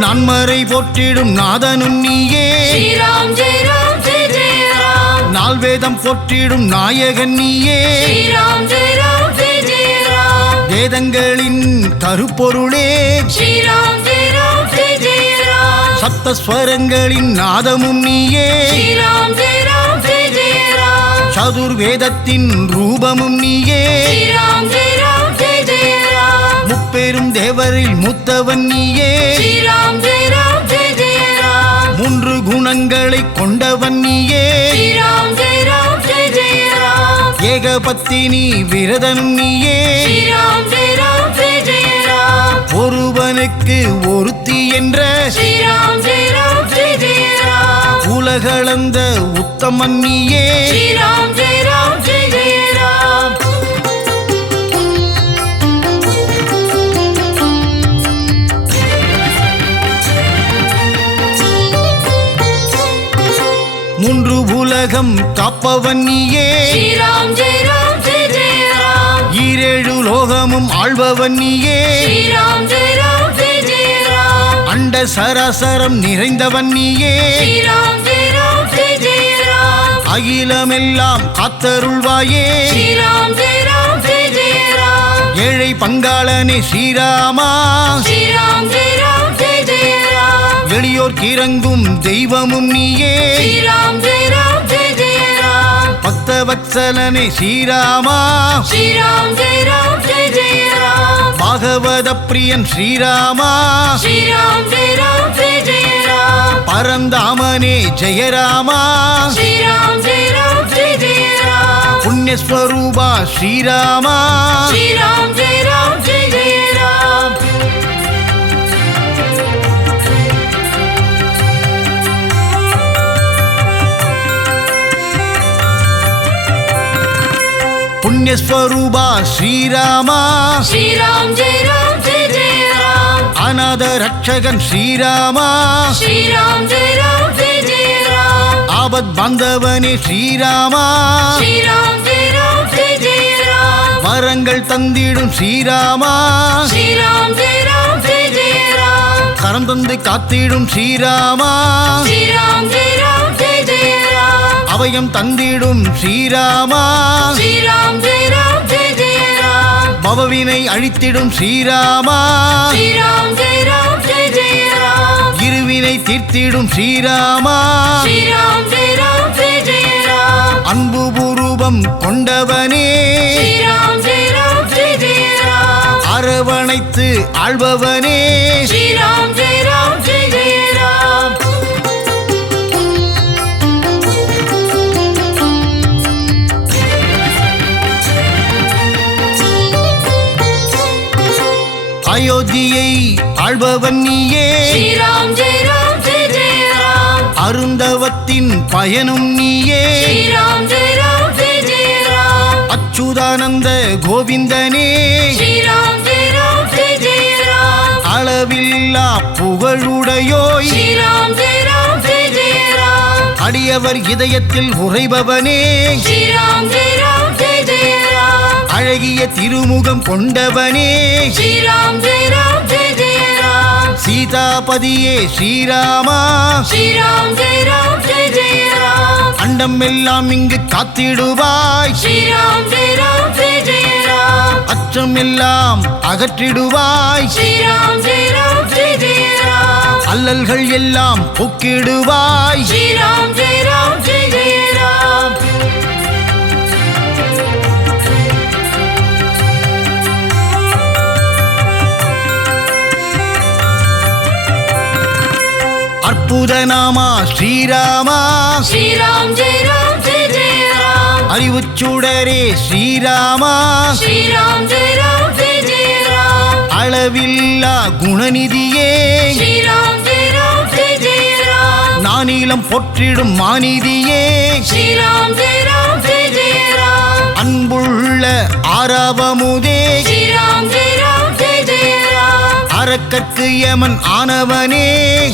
நான்மறை போற்றிடும் நாதனும் நீயே ஸ்ரீராம் ஜெய ராம் ஜெய ஜெய ராம் நால்வேதம் போற்றிடும் நாயகன் நீயே ஸ்ரீராம் ஜெய ராம் ஜெய ஜெய ராம் வேதங்களின் கருப்பொருளே ஸ்ரீராம் ஜெய ராம் ஜெய ஜெய ராம் சப்தஸ்வரங்களின் நாதமும் நீயே ஸ்ரீராம் ஜெய ராம் ஜெய ஜெய ராம் சதுர்வேதத்தின் ரூபமும் நீயே ஸ்ரீராம் ஜெய ராம் ஜெய ஜெய ராம் முப்பெரும் தேவரில் மூத்தவன் நீயே ஸ்ரீராம் ஜெய ராம் ஜெய ஜெய ராம் மூன்று குணங்களை கொண்டவன் நீயே ஸ்ரீராம் ஜெய ராம் ஜெய ஜெய ராம் ஏகபத்தினி விரதனும் நீயே ஸ்ரீராம் ஜெய ராம் ஜெய ஜெய ராம் ஒருவனுக்கு ஒருத்தி என்ற ஸ்ரீராம் ஜெய ராம் ஜெய ஜெய ராம் உலகளந்த உத்தமன் நீயே ஸ்ரீராம் ஜெய ராம் ஜெய ஜெய ராம் மூன்று உலகம் காப்பவன் நீயே ஸ்ரீராம் ஜெய ராம் ஜெய ஜெய ராம் ஈரேழு லோகமும் ஆள்பவன் நீயே ஸ்ரீராம் ஜெய ராம் ஜெய ஜெய ராம் அண்ட சராசரம் நிறைந்தவன் நீயே ஸ்ரீராம் ஜெய ராம் ஜெய ஜெய ராம் அகிலமெல்லாம் காத்தருள்வாயே ஸ்ரீராம் ஜெய ராம் ஜெய ஜெய ராம் ஏழை பங்காளனே ஸ்ரீராமா ஸ்ரீராம் ஜெய ராம் ஜெய ஜெய ராம் எளியோர்க்கு இறங்கும் தெய்வமும் நீயே ஸ்ரீராம் ஜெய ராம் ஜெய ஜெய ராம் பக்தவத்சலனே ஸ்ரீராமா ஸ்ரீராம் ஜெய ராம் ஜெய ஜெய ராம் பாகவத பிரியன் ஸ்ரீராமா ஸ்ரீராம் ஜெய ராம் ஜெய ஜெய ராம் பரந்தாமனே ஜெயராமா ஸ்ரீராம் ஜெய ராம் ஜெய ஜெய ராம் புண்ணியஸ்வரூபா ஸ்ரீராமா ஸ்ரீராம் ஜெய ராம் ஜெய ஜெய ராம் புண்ணியஸ்வரூபா ஸ்ரீராமா ஸ்ரீராம் ஜெய ராம் ஜெய ஜெய ராம் அநாத ரட்சகன் ஸ்ரீராமா ஸ்ரீராம் ஜெய ராம் ஜெய ஜெய ராம் ஆபத் பாந்தவனே ஸ்ரீராமா ஸ்ரீராம் ஜெய ராம் ஜெய ஜெய ராம் வரங்கள் தந்திடும் ஸ்ரீராமா ஸ்ரீராம் ஜெய ராம் ஜெய ஜெய ராம் கரம் தந்து காத்திடும் ஸ்ரீராமா ஸ்ரீராம் ஜெய ராம் ஜெய ஜெய ராம் அபயம் தந்திடும் ஸ்ரீராமா ஸ்ரீராம் ஜெய ராம் ஜெய ஜெய ராம் பவவினை அழித்திடும் ஸ்ரீராமா ஸ்ரீராம் ஜெய ராம் ஜெய ஜெய ராம் இருவினை தீர்த்திடும் ஸ்ரீராமா ஸ்ரீராம் ஜெய ராம் ஜெய ஜெய ராம் அன்பு பூரூபம் கொண்டவனே ஸ்ரீராம் ஜெய ராம் ஜெய ஜெய ராம் அரவணைத்து ஆள்பவனே ஸ்ரீராம் ஜெய ராம் ஜெய ஜெய ராம் அயோத்தியை ஆள்பவன் நீயே ஸ்ரீராம் ஜெய ராம் ஜெய ஜெய ராம் அருந்தவத்தின் பயனும் நீயே ஸ்ரீராம் ஜெய ராம் ஜெய ஜெய ராம் அச்சுதானந்த கோவிந்தனே ஸ்ரீராம் ஜெய ராம் ஜெய ஜெய ராம் அளவில்லா புகழுடையோய் ஸ்ரீராம் ஜெய ராம் ஜெய ஜெய ராம் அடியவர் இதயத்தில் உறைபவனே ஸ்ரீராம் ஜெய ராம் ஜெய ஜெய ராம் அழகிய திருமுகம் கொண்டவனே ஸ்ரீராம் ஜெய ராம் ஜெய ஜெய ராம் சீதாபதியே ஸ்ரீராமா ஸ்ரீராம் ஜெய ராம் ஜெய ஜெய ராம் அண்டம் எல்லாம் இங்கு காத்திடுவாய் ஸ்ரீராம் ஜெய ராம் ஜெய ஜெய ராம் அச்சம் எல்லாம் அகற்றிடுவாய் ஸ்ரீராம் ஜெய ராம் ஜெய ஜெய ராம் அல்லல்கள் எல்லாம் போக்கிடுவாய் ஸ்ரீராம் ஜெய ராம் ஜெய ஜெய ராம் அற்புத நாமா ஸ்ரீராமா ஸ்ரீராம் ஜெய ராம் ஜெய ஜெய ராம் அறிவுச்சுடரே ஸ்ரீராமா ஸ்ரீராம் ஜெய ராம் ஜெய ஜெய ராம் அளவில்லா குணநிதியே ஸ்ரீராம் ஜெய ராம் ஜெய ஜெய ராம் நானிலம் போற்றிடும் மாநிதியே ஸ்ரீராம் ஜெய ராம் ஜெய ஜெய ராம் அன்புள்ள ஆரவமுதே ஸ்ரீராம் ஜெய ராம் ஜெய ஜெய ராம் அரக்கற்கு யமன் ஆனவனே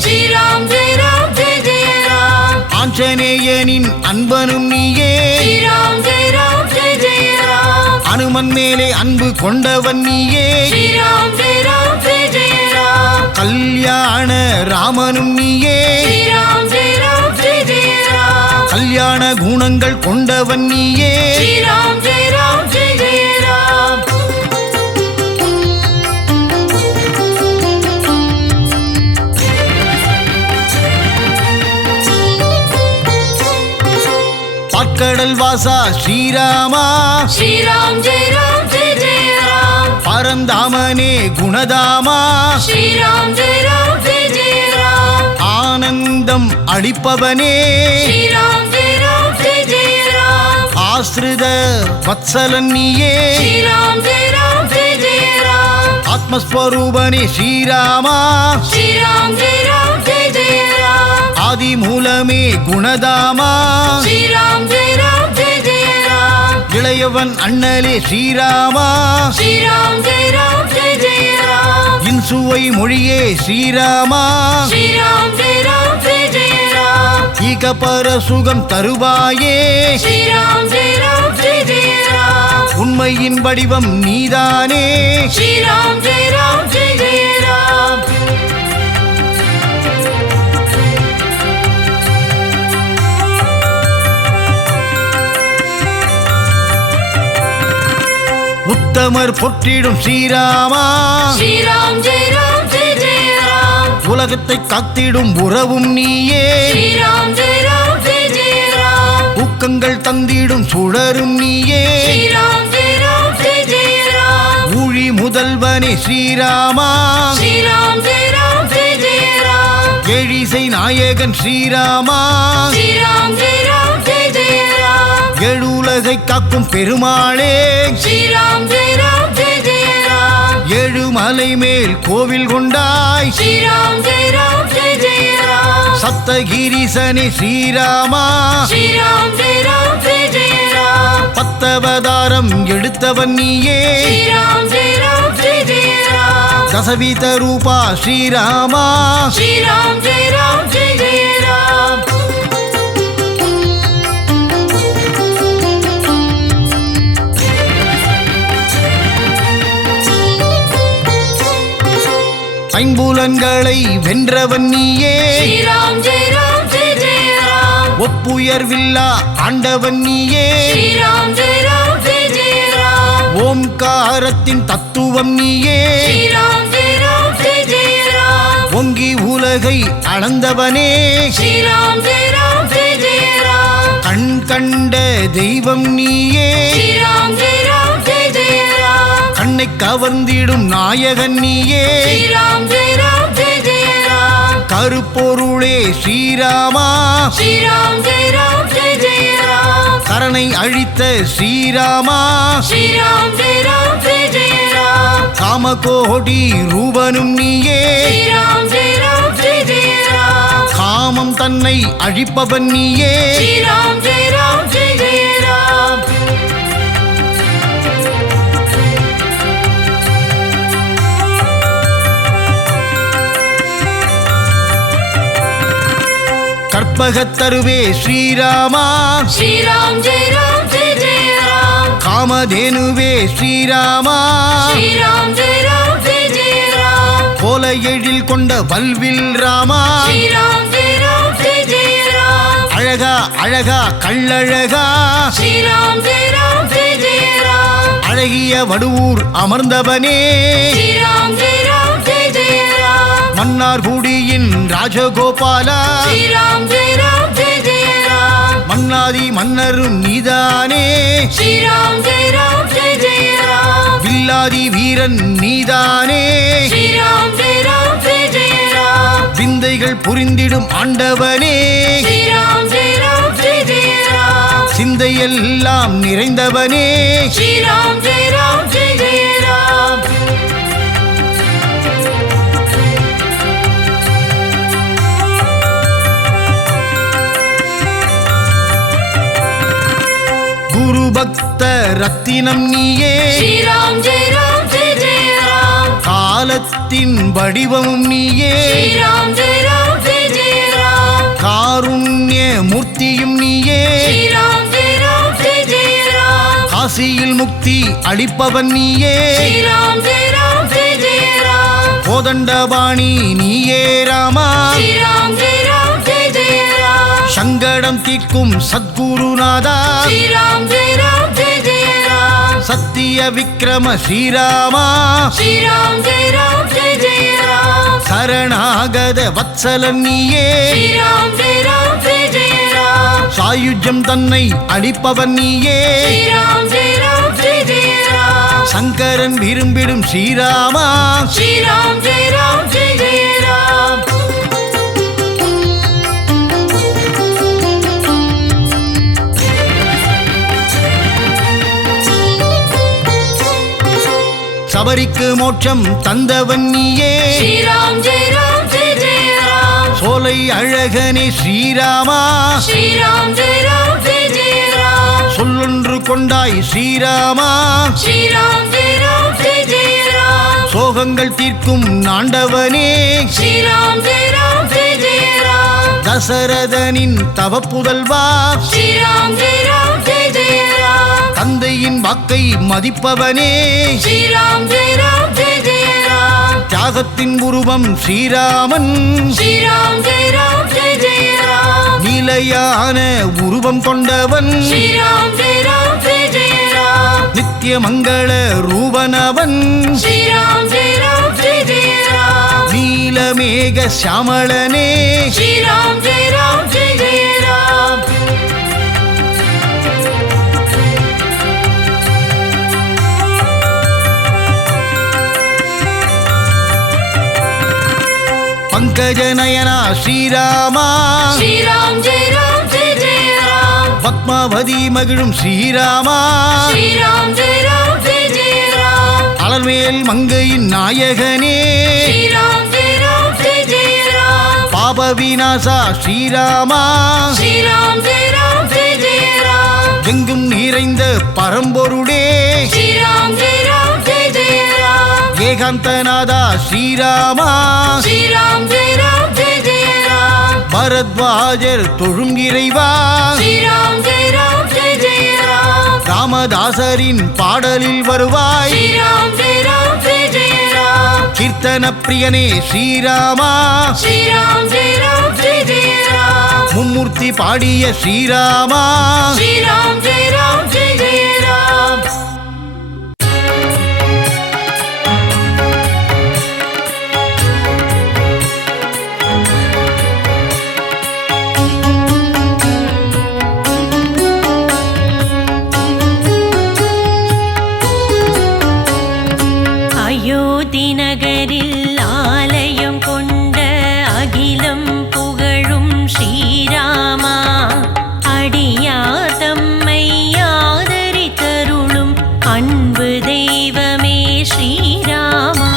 ஸ்ரீராம் ஜெய ராம் ஜெய ஜெய ராம் ஆஞ்சநேயனின் அன்பனும் நீயே ஸ்ரீராம் ஜெய ராம் ஜெய ஜெய ராம் அனுமன் மேலே அன்பு கொண்டவன் நீயே ஸ்ரீராம் ஜெய ராம் ஜெய ஜெய ராம் கல்யாண ராமனும் நீயே ஸ்ரீராம் ஜெய ராம் ஜெய ஜெய ராம் கல்யாண குணங்கள் கொண்டவன் நீயே ஸ்ரீராம் ஜெய ராம் ஜெய ஜெய ராம் பார்க்கடல் வாசா ஸ்ரீராமா ஸ்ரீராம் ஜெய ராம் ஜெய ஜெய ராம் பரந்தாமனே குணதாமா ஸ்ரீராம் ஜெய ராம் ஜெய ஜெய ராம் ஆனந்தம் அளிப்பவனே ஸ்ரீராம் ஜெய ராம் ஜெய ஜெய ராம் ஆஸ்ரித வத்சலன் நீயே ஸ்ரீராம் ஜெய ராம் ஜெய ஜெய ராம் ஆத்மஸ்வரூபனே ஸ்ரீராமா ஸ்ரீராம் ஜெய ராம் ஜெய ஜெய ராம் ஆதி மூலமே குணதாமா ஸ்ரீராம் ஜெய ராம் ஜெய ஜெய ராம் இளையவன் அண்ணலே ஸ்ரீராமா ஸ்ரீராம் ஜெய ராம் ஜெய ஜெய ராம் இன்சுவை மொழியே ஸ்ரீராமா ஸ்ரீராம் ஜெய ராம் ஜெய ஜெய ராம் ஈகபர சுகம் தருவாயே ஸ்ரீராம் ஜெய ராம் ஜெய ஜெய ராம் உண்மையின் வடிவம் நீதானே ஸ்ரீராம் ஜெய ராம் ஜெய ஜெய ராம் உத்தமர் பொற்றிடும் ஸ்ரீராமா ஸ்ரீராம் ஜெய ராம் ஜெய ஜெய ராம் உலகத்தை காத்திடும் உறவும் நீயே ஸ்ரீராம் ஜெய ராம் ஜெய ஜெய ராம் ஊக்கங்கள் தந்திடும் சுடரும் நீயே ஸ்ரீராம் ஜெய ராம் ஜெய ஜெய ராம் ஊழி முதல்வனே ஸ்ரீராமா ஸ்ரீராம் ஜெய ராம் ஜெய ஜெய ராம் ஏழிசை நாயகன் ஸ்ரீராமா ஸ்ரீராம் ஜெய ராம் ஜெய ஜெய ராம் ஏழுலகை காக்கும் பெருமாளே ஸ்ரீராம் ஜெய ராம் ஜெய ஜெய ராம் ஏழுமலை மேல் கோவில் கொண்டாய் ஸ்ரீராம் ஜெய ராம் ஜெய ஜெய ராம் சப்தகிரிசனே ஸ்ரீராமா ஸ்ரீராம் ஜெய ராம் ஜெய ஜெய ராம் பத்தவதாரம் எடுத்தவன் நீயே ஸ்ரீராம் ஜெய ராம் ஜெய ஜெய ராம் தசவித ரூபா ஸ்ரீராமா ஸ்ரீராம் ஜெய ராம் ஜெய ஜெய ராம் ஐம்புலன்களை வென்றவன் நீயே ஸ்ரீராம் ஜெய ராம் ஜெய ஜெய ராம் ஒப்புயர்வில்லா ஆண்டவன் நீயே ஸ்ரீராம் ஜெய ராம் ஜெய ஜெய ராம் ஓம்காரத்தின் தத்துவம் நீயே ஸ்ரீராம் ஜெய ராம் ஜெய ஜெய ராம் ஒங்கி உலகை அளந்தவனே ஸ்ரீராம் ஜெய ராம் ஜெய ஜெய ராம் கண் கண்ட தெய்வம் நீயே ஸ்ரீராம் ஜெய ராம் ஜெய ஜெய ராம் கண்ணை கவர்ந்திடும் நாயகன் நீயே ஸ்ரீராம் ஜெய ராம் ஜெய ஜெய ராம் கருப்பொருளே ஸ்ரீராமா ஸ்ரீராம் ஜெய ராம் ஜெய ஜெய ராம் கரனை அழித்த ஸ்ரீராமா ஸ்ரீராம் ஜெய ராம் ஜெய ஜெய ராம் காமகோடி ரூபனும் நீயே ஸ்ரீராம் ஜெய ராம் ஜெய ஜெய ராம் காமம் தன்னை அழிப்பவன் நீயே ஸ்ரீராம் ஜெய ராம் ஜெய ஜெய ராம் கற்பகத்தருவே ஸ்ரீராமா ஸ்ரீராம் ஜெய ராம் ஜெய ஜெய ராம் காமதேனுவே ஸ்ரீராமா ஸ்ரீராம் ஜெய ராம் ஜெய ஜெய ராம் கோல எழில் கொண்ட வல்வில் ராமா ஸ்ரீராம் ஜெய ராம் ஜெய ஜெய ராம் அழகா அழகா கள்ளழகா ஸ்ரீராம் ஜெய ராம் ஜெய ஜெய ராம் அழகிய வடுவூர் அமர்ந்தவனே ஸ்ரீராம் ஜெய ராம் ஜெய ஜெய ராம் மன்னார்குடியின் ராஜகோபாலா ஸ்ரீராம் ஜெய ராம் ஜெய ஜெய ராம் மன்னாதி மன்னரும் நீதானே ஸ்ரீராம் ஜெய ராம் ஜெய ஜெய ராம் வில்லாதி வீரன் நீதானே ஸ்ரீராம் ஜெய ராம் ஜெய ஜெய ராம் விந்தைகள் புரிந்திடும் ஆண்டவனே ஸ்ரீராம் ஜெய ராம் ஜெய ஜெய ராம் சிந்தையெல்லாம் நிறைந்தவனே ஸ்ரீராம் ஜெய ராம் ஜெய ஜெய ராம் குரு பக்த ரத்தினம் நீயே ஸ்ரீராம் ஜெய ராம் ஜெய ஜெய ராம் காலத்தின் வடிவமும் நீயே ஸ்ரீராம் ஜெய ராம் ஜெய ஜெய ராம் காருண்ய மூர்த்தியும் நீயே ஸ்ரீராம் ஜெய ராம் ஜெய ஜெய ராம் காசியில் முக்தி அளிப்பவன் நீயே ஸ்ரீராம் ஜெய ராம் ஜெய ஜெய ராம் கோதண்டபாணி நீயே ராமா ஸ்ரீராம் ஜெய ராம் ஜெய ஜெய ராம் சங்கடம் தீர்க்கும் சத்குருநாதா ஸ்ரீராம் ஜெய ராம் ஜெய ஜெய ராம் சத்திய விக்ரம ஸ்ரீராமா ஸ்ரீராம் ஜெய ராம் ஜெய ஜெய ராம் சரணாகத வத்சலன் நீயே ஸ்ரீராம் ஜெய ராம் ஜெய ஜெய ராம் ஆயுஜம் தன்னை அளிப்பவன் நீயே ஸ்ரீராம் ஜெய ராம் ஜெய ஜெய ராம் சங்கரன் விரும்பிடும் ஸ்ரீராமா ஸ்ரீராம் ஜெய ராம் ஜெய ஜெய ராம் சபரிக்கு மோட்சம் தந்தவன் நீயே ஸ்ரீராம் ஜெய ராம் ஜெய ஜெய ராம் சோலை அழகனே ஸ்ரீராமா ஸ்ரீராம் ஜெய ராம் ஜெய ஜெய ராம் சொல்லொன்று கொண்டாய் ஸ்ரீராமா ஸ்ரீராம் ஜெய ராம் ஜெய ஜெய ராம் சோகங்கள் தீர்க்கும் ஆண்டவனே ஸ்ரீராம் ஜெய ராம் ஜெய ஜெய ராம் தசரதனின் தவப்புதல்வா ஸ்ரீராம் ஜெய ராம் ஜெய ஜெய ராம் தந்தையின் வாக்கை மதிப்பவனே ஸ்ரீராம் ஜெய ராம் ஜெய ஜெய ராம் தியாகத்தின் உருவம் ஸ்ரீராமன் ஸ்ரீராம் ஜெய ராம் ஜெய ஜெய ராம் நிலையான உருவம் கொண்டவன் ஸ்ரீராம் ஜெய ராம் ஜெய ஜெய ராம் நித்திய மங்கள ரூபனவன் ஸ்ரீராம் ஜெய ராம் ஜெய ஜெய ராம் நீலமேக சாமளனே ஸ்ரீராம் ஜெய ராம் ஜெய ஜெய ராம் பங்கஜநயனா ஸ்ரீராமா ஸ்ரீராம் ஜெய ராம் ஜெய ஜெய ராம் பத்மாவதி மகிழும் ஸ்ரீராமா ஸ்ரீராம் ஜெய ராம் ஜெய ஜெய ராம் அலர்மேல் மங்கையின் நாயகனே ஸ்ரீராம் ஜெய ராம் ஜெய ஜெய ராம் பாப விநாசா ஸ்ரீராமா ஸ்ரீராம் ஜெய ராம் ஜெய ஜெய ராம் எங்கும் நிறைந்த பரம்பொருளே ஸ்ரீராம் ஜெய ராம் ஜெய ஜெய ராம் ஏகாந்தநாதா ஸ்ரீராமா ஸ்ரீராம் ஜெய ராம் ஜெய ஜெய ராம் பரத்வாஜர் தொழும் இறைவா ஸ்ரீராம் ஜெய ராம் ஜெய ஜெய ராம் ராமதாசரின் பாடலில் வருவாய் ஸ்ரீராம் ஜெய ராம் ஜெய ஜெய ராம் கீர்த்தன பிரியனே ஸ்ரீராமா ஸ்ரீராம் ஜெய ராம் ஜெய ஜெய ராம் மும்மூர்த்தி பாடிய ஸ்ரீராமா ஸ்ரீராம் ஜெய ராம் ஜெய ஜெய ராம் அயோத்தி நகரில் ஆலயம் கொண்ட அகிலம் புகழும் ஸ்ரீராமா அடியார் தம்மை ஆதரித்தருளும் அன்பு தெய்வமே ஸ்ரீராமா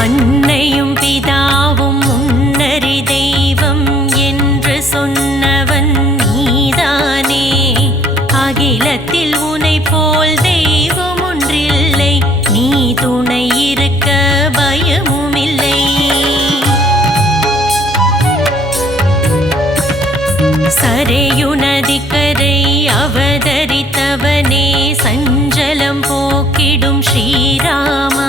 அன்னையும் பிதாவும் முன்னறி தெய்வம் என்று சொன்னவன் நீதானே அகிலத்தில் உனை போல் தெய்வம் ஒன்றில்லை நீ துணை இருக்க பயமுமில்லை சரையுனதிக்கரை அவதரித்தவனே சஞ்சலம் போக்கிடும் ஸ்ரீராமா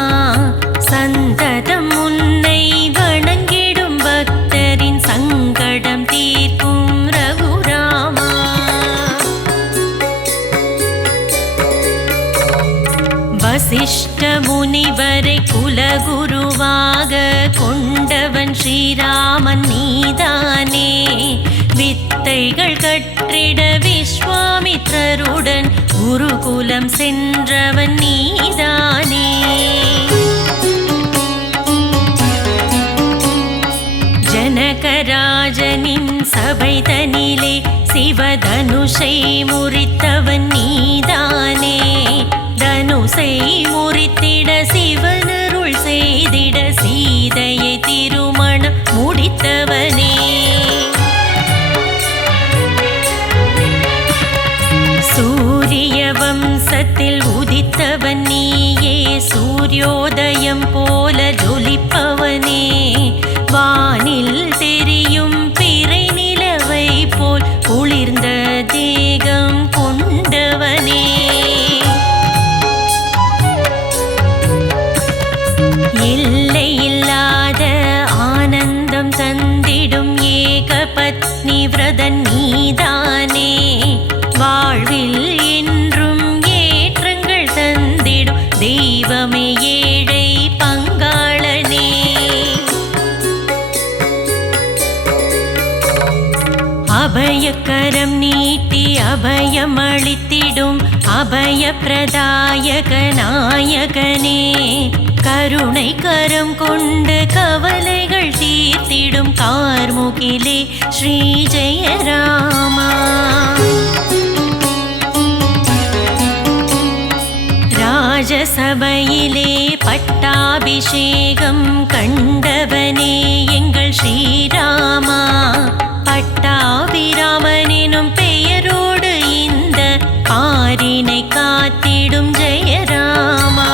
சந்ததம் உன்னை வணங்கிடும் பக்தரின் சங்கடம் தீர்க்கும் ரகுராமா வசிஷ்ட முனிவரை குலகுருவாக கொண்டவன் ஸ்ரீராமன் நீதானே வித்தைகள் கற்றிட விஸ்வாமித்ரருடன் குருகுலம் சென்றவன் நீதானே ஜனகராஜனின் சபை தனிலே சிவதனுஷை முறித்தவன் நீதானே தனுசை முறித்திட சிவனருள் செய்திட சீதையை திருமணம் முடித்தவனே சூரிய வம்சத்தில் உதித்தவன் நீயே சூரியோதயம் போல ஜொலிப்பவனே வானில் தெரியும் பிறை நிலவை போல் குளிர்ந்த தேகம் கொண்டவனே எல்லையில்லாத ஆனந்தம் தந்திடும் ஏக பத்னி விரதன் நீதானே வாழ்வில் என்றும் ஏற்றங்கள் தந்திடும் தெய்வமே ஏழை பங்காளனே அபயக்கரம் நீட்டி அபயமளித்திடும் அபயப்பிரதாயக நாயகனே, கருணை கரம் கொண்டு கவலைகள் தீர்த்திடும் கார்முகிலே ஸ்ரீ ஜெயராமா. ராஜசபையிலே பட்டாபிஷேகம் கண்டவனே எங்கள் ஸ்ரீராமா, பட்டாபிராமனும் பெயரோடு இந்த ஆரினை காத்திடும் ஜெயராமா.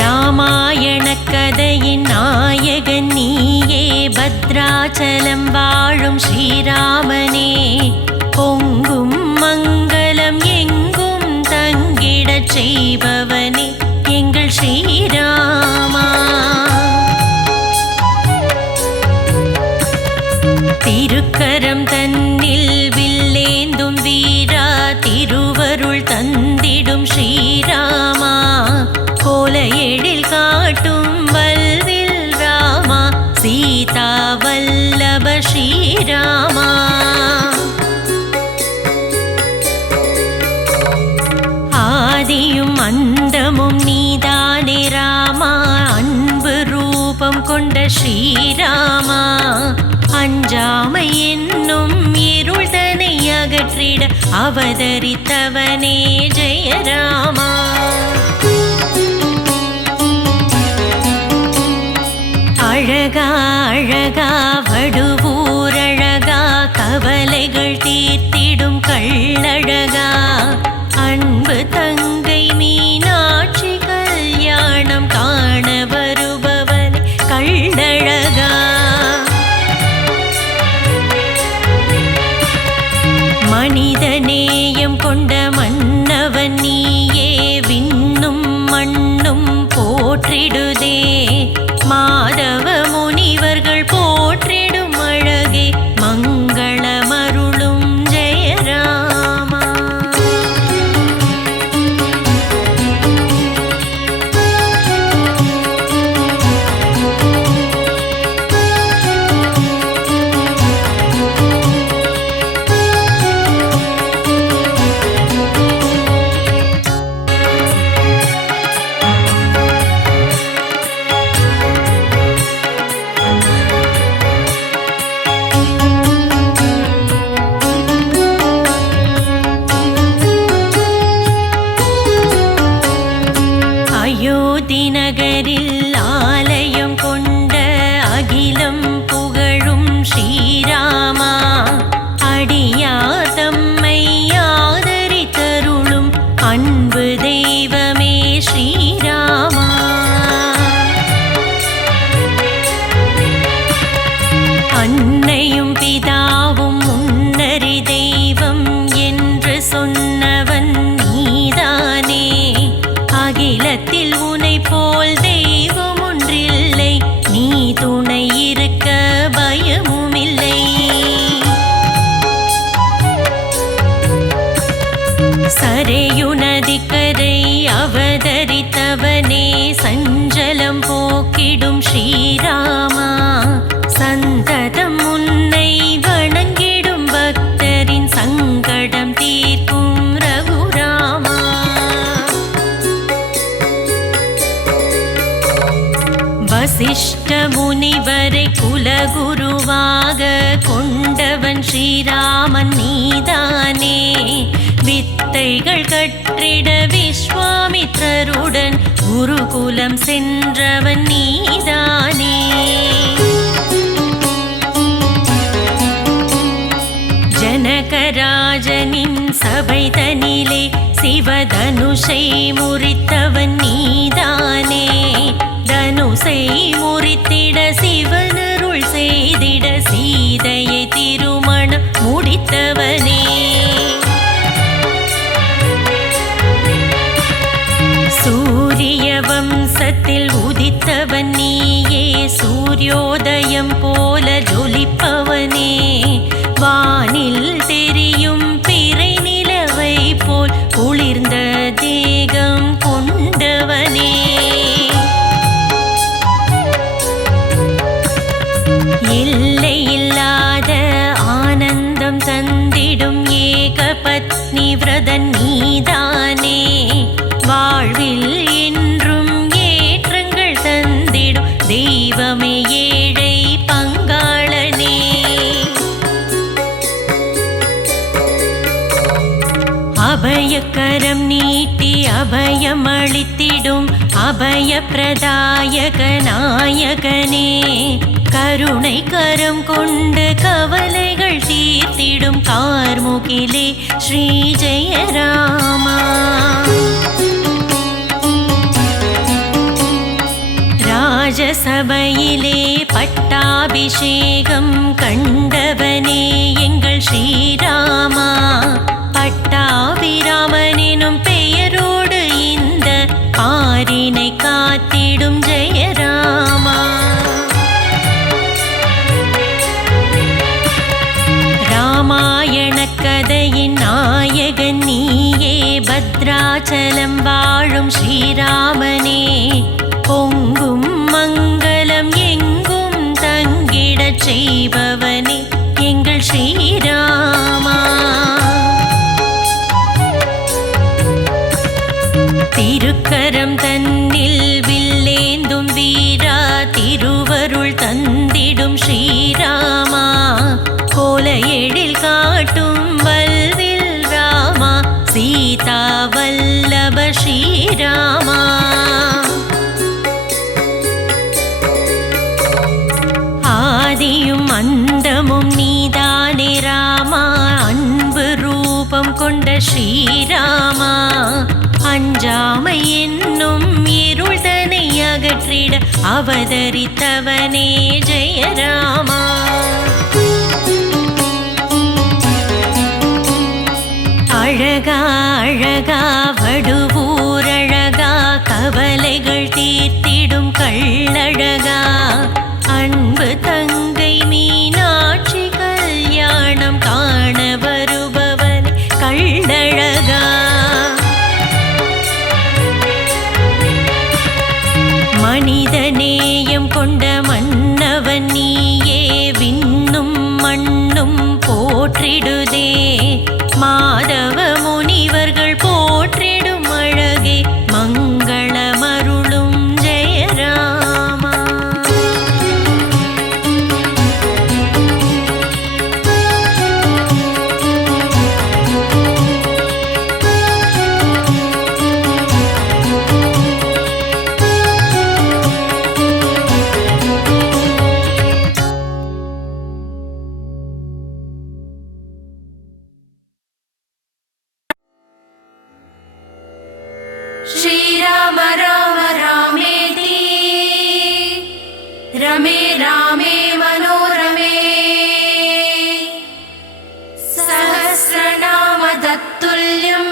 ராமாயண கதையின் நாயகன் நீயே, பத்ராச்சலம் வாழும் ஸ்ரீராமனே, பொங்கும் மங்களம் எங்கும் தங்கிடச் செய்பவனே எங்கள் ஸ்ரீராமா. திருக்கரம் தன்னில் வில்லேந்தும் வீரா, திருவருள் தந்திடும் ஸ்ரீராமா, கோல எழில் காட்டும் வல்வில் ராமா, சீதா வல்லப ஸ்ரீராமா. ஆதியும் அந்தமும் நீதானே ராமா, அன்பு ரூபம் கொண்ட ஸ்ரீராமா, அஞ்சாமை என்னும் இருள் தனை அகற்றிட அவதரித்தவனே ஜெயராமா. அழகா அழகா வடுவூரழகா, கவலைகள் தீர்த்திடும் கள்ளழகா, அன்பு தங்கை மீனாட்சி கல்யாணம் காண வருபவன் கள்ளழகா. மனிதநேயம் கொண்ட மன்னவன் நீயே, விண்ணும் மண்ணும் போற்றிடுதே, மாதவ முனிவர்கள் போற்றிடும் அழகே மங்களமருளும் ஜெயராமா. அயோத்தி நகரில் ஆலயம் கொண்ட அகிலம் புகழும் ஸ்ரீராமா, அடியார் தம்மை ஆதரித்தருளும் அன்பு தெய்வமே ஸ்ரீராமா. அன்னையும் பிதாவும் முன்னறி தெய்வம் என்று சொன்னவன் நீதானே, அகிலத்தில் உனை போல் தெய்வம் ஒன்றில்லை, நீ துணை இருக்க பயமுமில்லை. சரையுனதிக்கரை அவதரித்தவனே, சஞ்சலம் போக்கிடும் ஸ்ரீராமா, சந்ததம் உன்னை வணங்கிடும் பக்தரின் சங்கடம் தீர்க்கும் ரகுராமா. வசிஷ்ட முனிவரை குலகுருவாக கொண்டவன் ஸ்ரீராமன் நீதானே, வித்தைகள் கற்றிட விஸ்வாமித்ரருடன் குருகுலம் சென்றவன் நீதானே. ஜனகராஜனின் சபை தனிலே சிவதனுஷை முறித்தவன் நீதானே, தனுசை முறித்திட சிவனருள் செய்திட சீதையை திருமணம் முடித்தவனே. சூரிய வம்சத்தில் உதித்தவன் நீயே, சூரியோதயம் போல ஜொலிப்பவனே, வானில் தெரியும் பிறை நிலவை போல் குளிர்ந்த தேகம் கொண்டவனே. வரதன் நீதானே வாழ்வில் என்றும் ஏற்றங்கள் தந்திடும் தெய்வமே ஏழை பங்காளனே அபயக்கரம் நீட்டி அபயம் அளித்திடும் அபய பிரதாயக நாயகனே கருணை கரம் கொண்டு கவலைகள் தீர்த்திடும் கார்முகிலே ஸ்ரீ ஜெயராமா ராஜசபையிலே பட்டாபிஷேகம் கண்டவனே எங்கள் ஸ்ரீராமா பட்டாபிராமனும் பெயரோடு இந்த ஆரினை காத்திடும் ஜெயராமா ராமாயண கதையின் நாயகன் நீயே பத்ராச்சலம் வாழும் ஸ்ரீராமனே பொங்கும் மங்களம் எங்கும் தங்கிடச் செய்பவனே எங்கள் ஸ்ரீராமா திருக்கரம் தன்னில் வில்லேந்தும் வீரா திருவருள் தந்திடும் ஸ்ரீராமா கோல எழில் காட்டும் வல்வில் ராமா சீதா வல்லப ஸ்ரீராமா ஆதியும் அந்தமும் நீதானே ராமா அன்பு ரூபம் கொண்ட ஸ்ரீராமா அஞ்சாமை என்னும் இருள் தனை அகற்றிட அவதரித்தவனே ஜெயராமா அழகா அழகா வடுவூரழகா கவலைகள் தீர்த்திடும் கள்ளழகா அன்பு தங்கை மீனாட்சி கல்யாணம் காண வருபவன் கள்ளழகா மனித நேயம் கொண்ட மன்னவன் நீயே விண்ணும் மண்ணும் போற்றிடுதே மாதவ முனிவர்கள் போற்றிடும் அழகே மங்களமருளும் ஜெயராமா श्रीराम राम रामेति रमे रामे मनोरमे सहस्रनाम तत्तुल्यं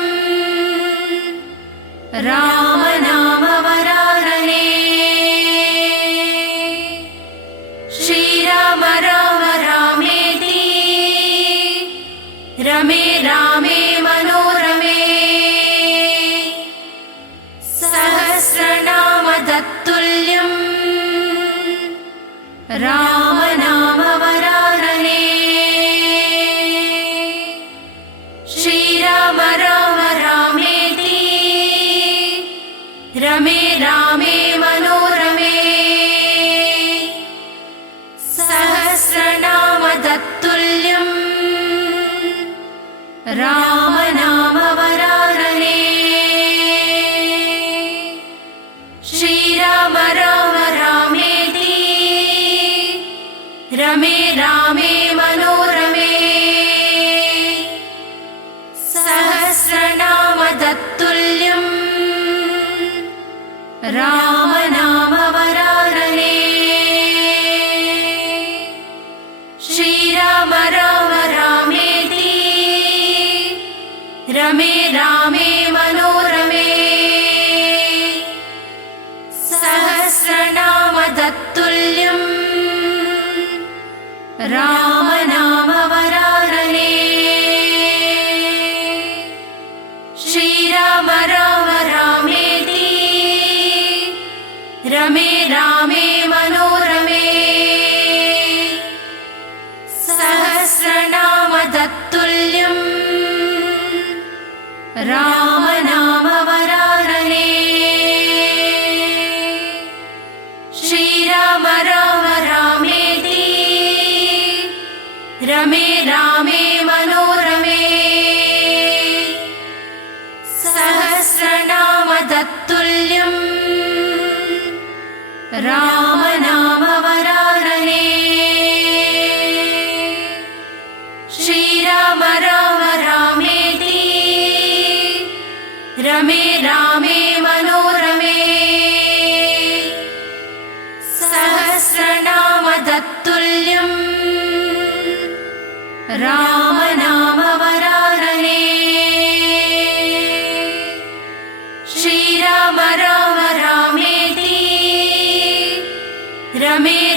राम नाम वरानने श्रीराम राम रामेति रमे रामे मनोरमे सहस्रनाम तत्तुल्यं राम नाम वरानने श्रीराम राम रामेति रमे रामे मनोरमे सहस्रनाम तत्तुल्यं राम नाम वरानने श्रीराम राम रामेति रमे रामे मनोरमे सहस्रनाम तत्तुल्यं राम नाम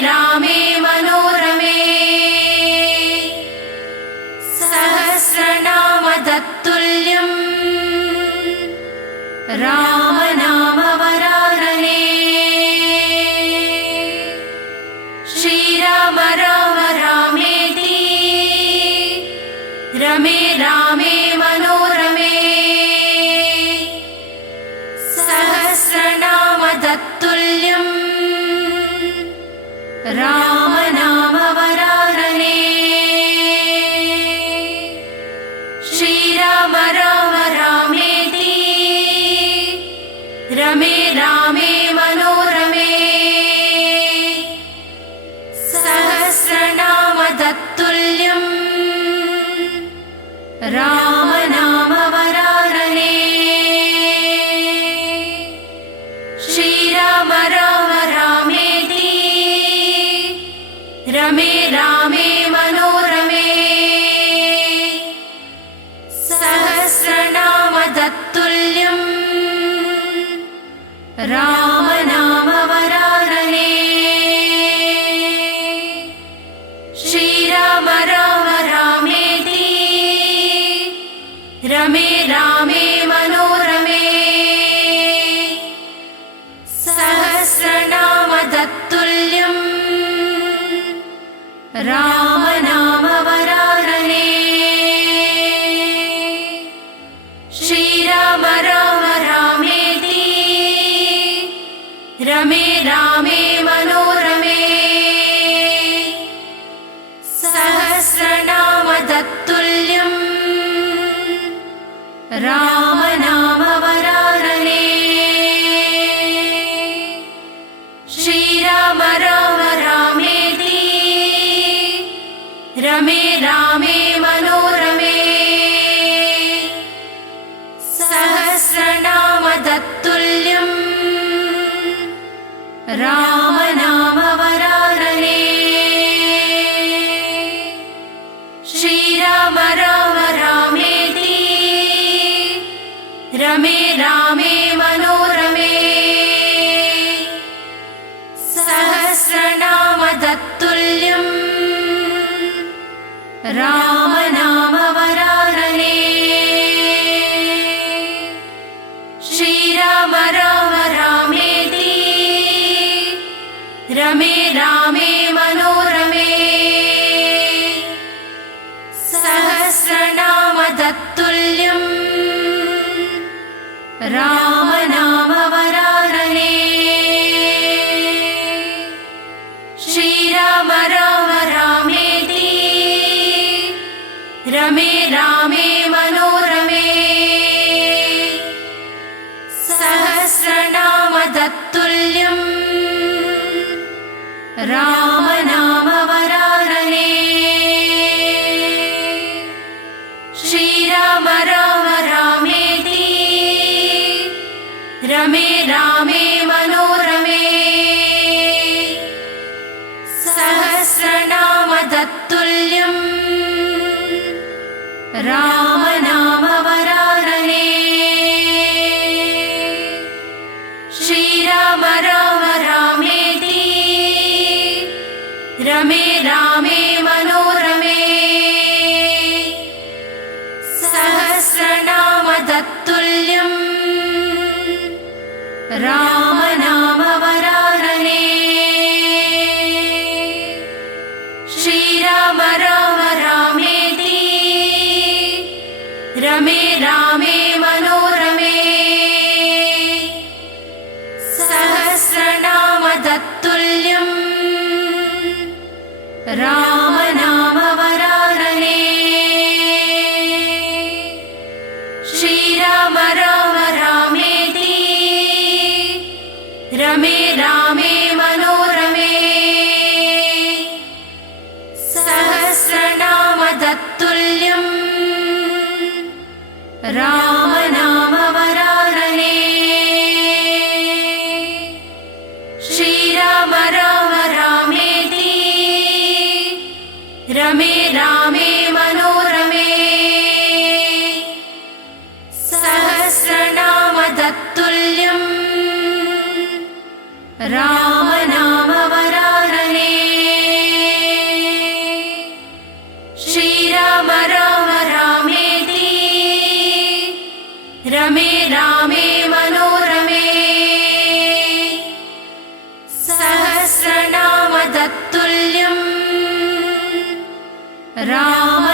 रामे मनोरमे सहस्रनाम तत्तुल्यम् रामनाम वरानने श्रीराम राम रामेति रमे रामे मनोरमे सहस्रनाम तत्तुल्यम् रामनाम वरानने श्रीराम राम रामेति रमे रामे मनोरमे सहस्रनाम तत्तुल्यम् रामनाम वरानने श्रीराम राम रामेति रमे रामे मनोरमे सहस्रनाम तत्तुल्यम् रामनाम वरानने श्रीराम राम रामेति रमे रामे मनोरमे सहस्रनाम तत्तुल्यम् रामनाम वरानने श्रीराम राम रामेति रमे रामे मनोरमे सहस्रनाम तत्तुल्यम् रामनाम वरानने श्रीराम राम रामेति रमे रामे मनोरमे सहस्रनाम तत्तुल्यम् रामनाम वरानने श्रीराम राम रामेति रमे रामे मनोरमे सहस्रनाम तत्तुल्यम् रामनाम वरानने श्रीराम राम रामेति रमे रामे मनोरमे सहस्रनाम तत्तुल्यम् रामनाम वरानने श्रीराम राम रामेति रमे रामे मनोरमे सहस्रनाम तत्तुल्यम् रामनाम वरानने श्रीराम राम रामेति रमे रामे मनोरमे सहस्रनाम तत्तुल्यम् रामनाम वरानने श्रीराम राम रामेति रमे रामे मनोरमे सहस्रनाम तत्तुल्यम् रामनाम वरानने श्रीराम राम रामेति रमे रामे मनोरमे सहस्रनाम तत्तुल्यम् रामनाम वरानने श्रीराम राम रामेति रमे रामे मनोरमे सहस्रनाम तत्तुल्यम् रामनाम वरानने श्रीराम राम रामेति रमे रामे मनोरमे सहस्रनाम तत्तुल्यम् रामनाम वरानने ராம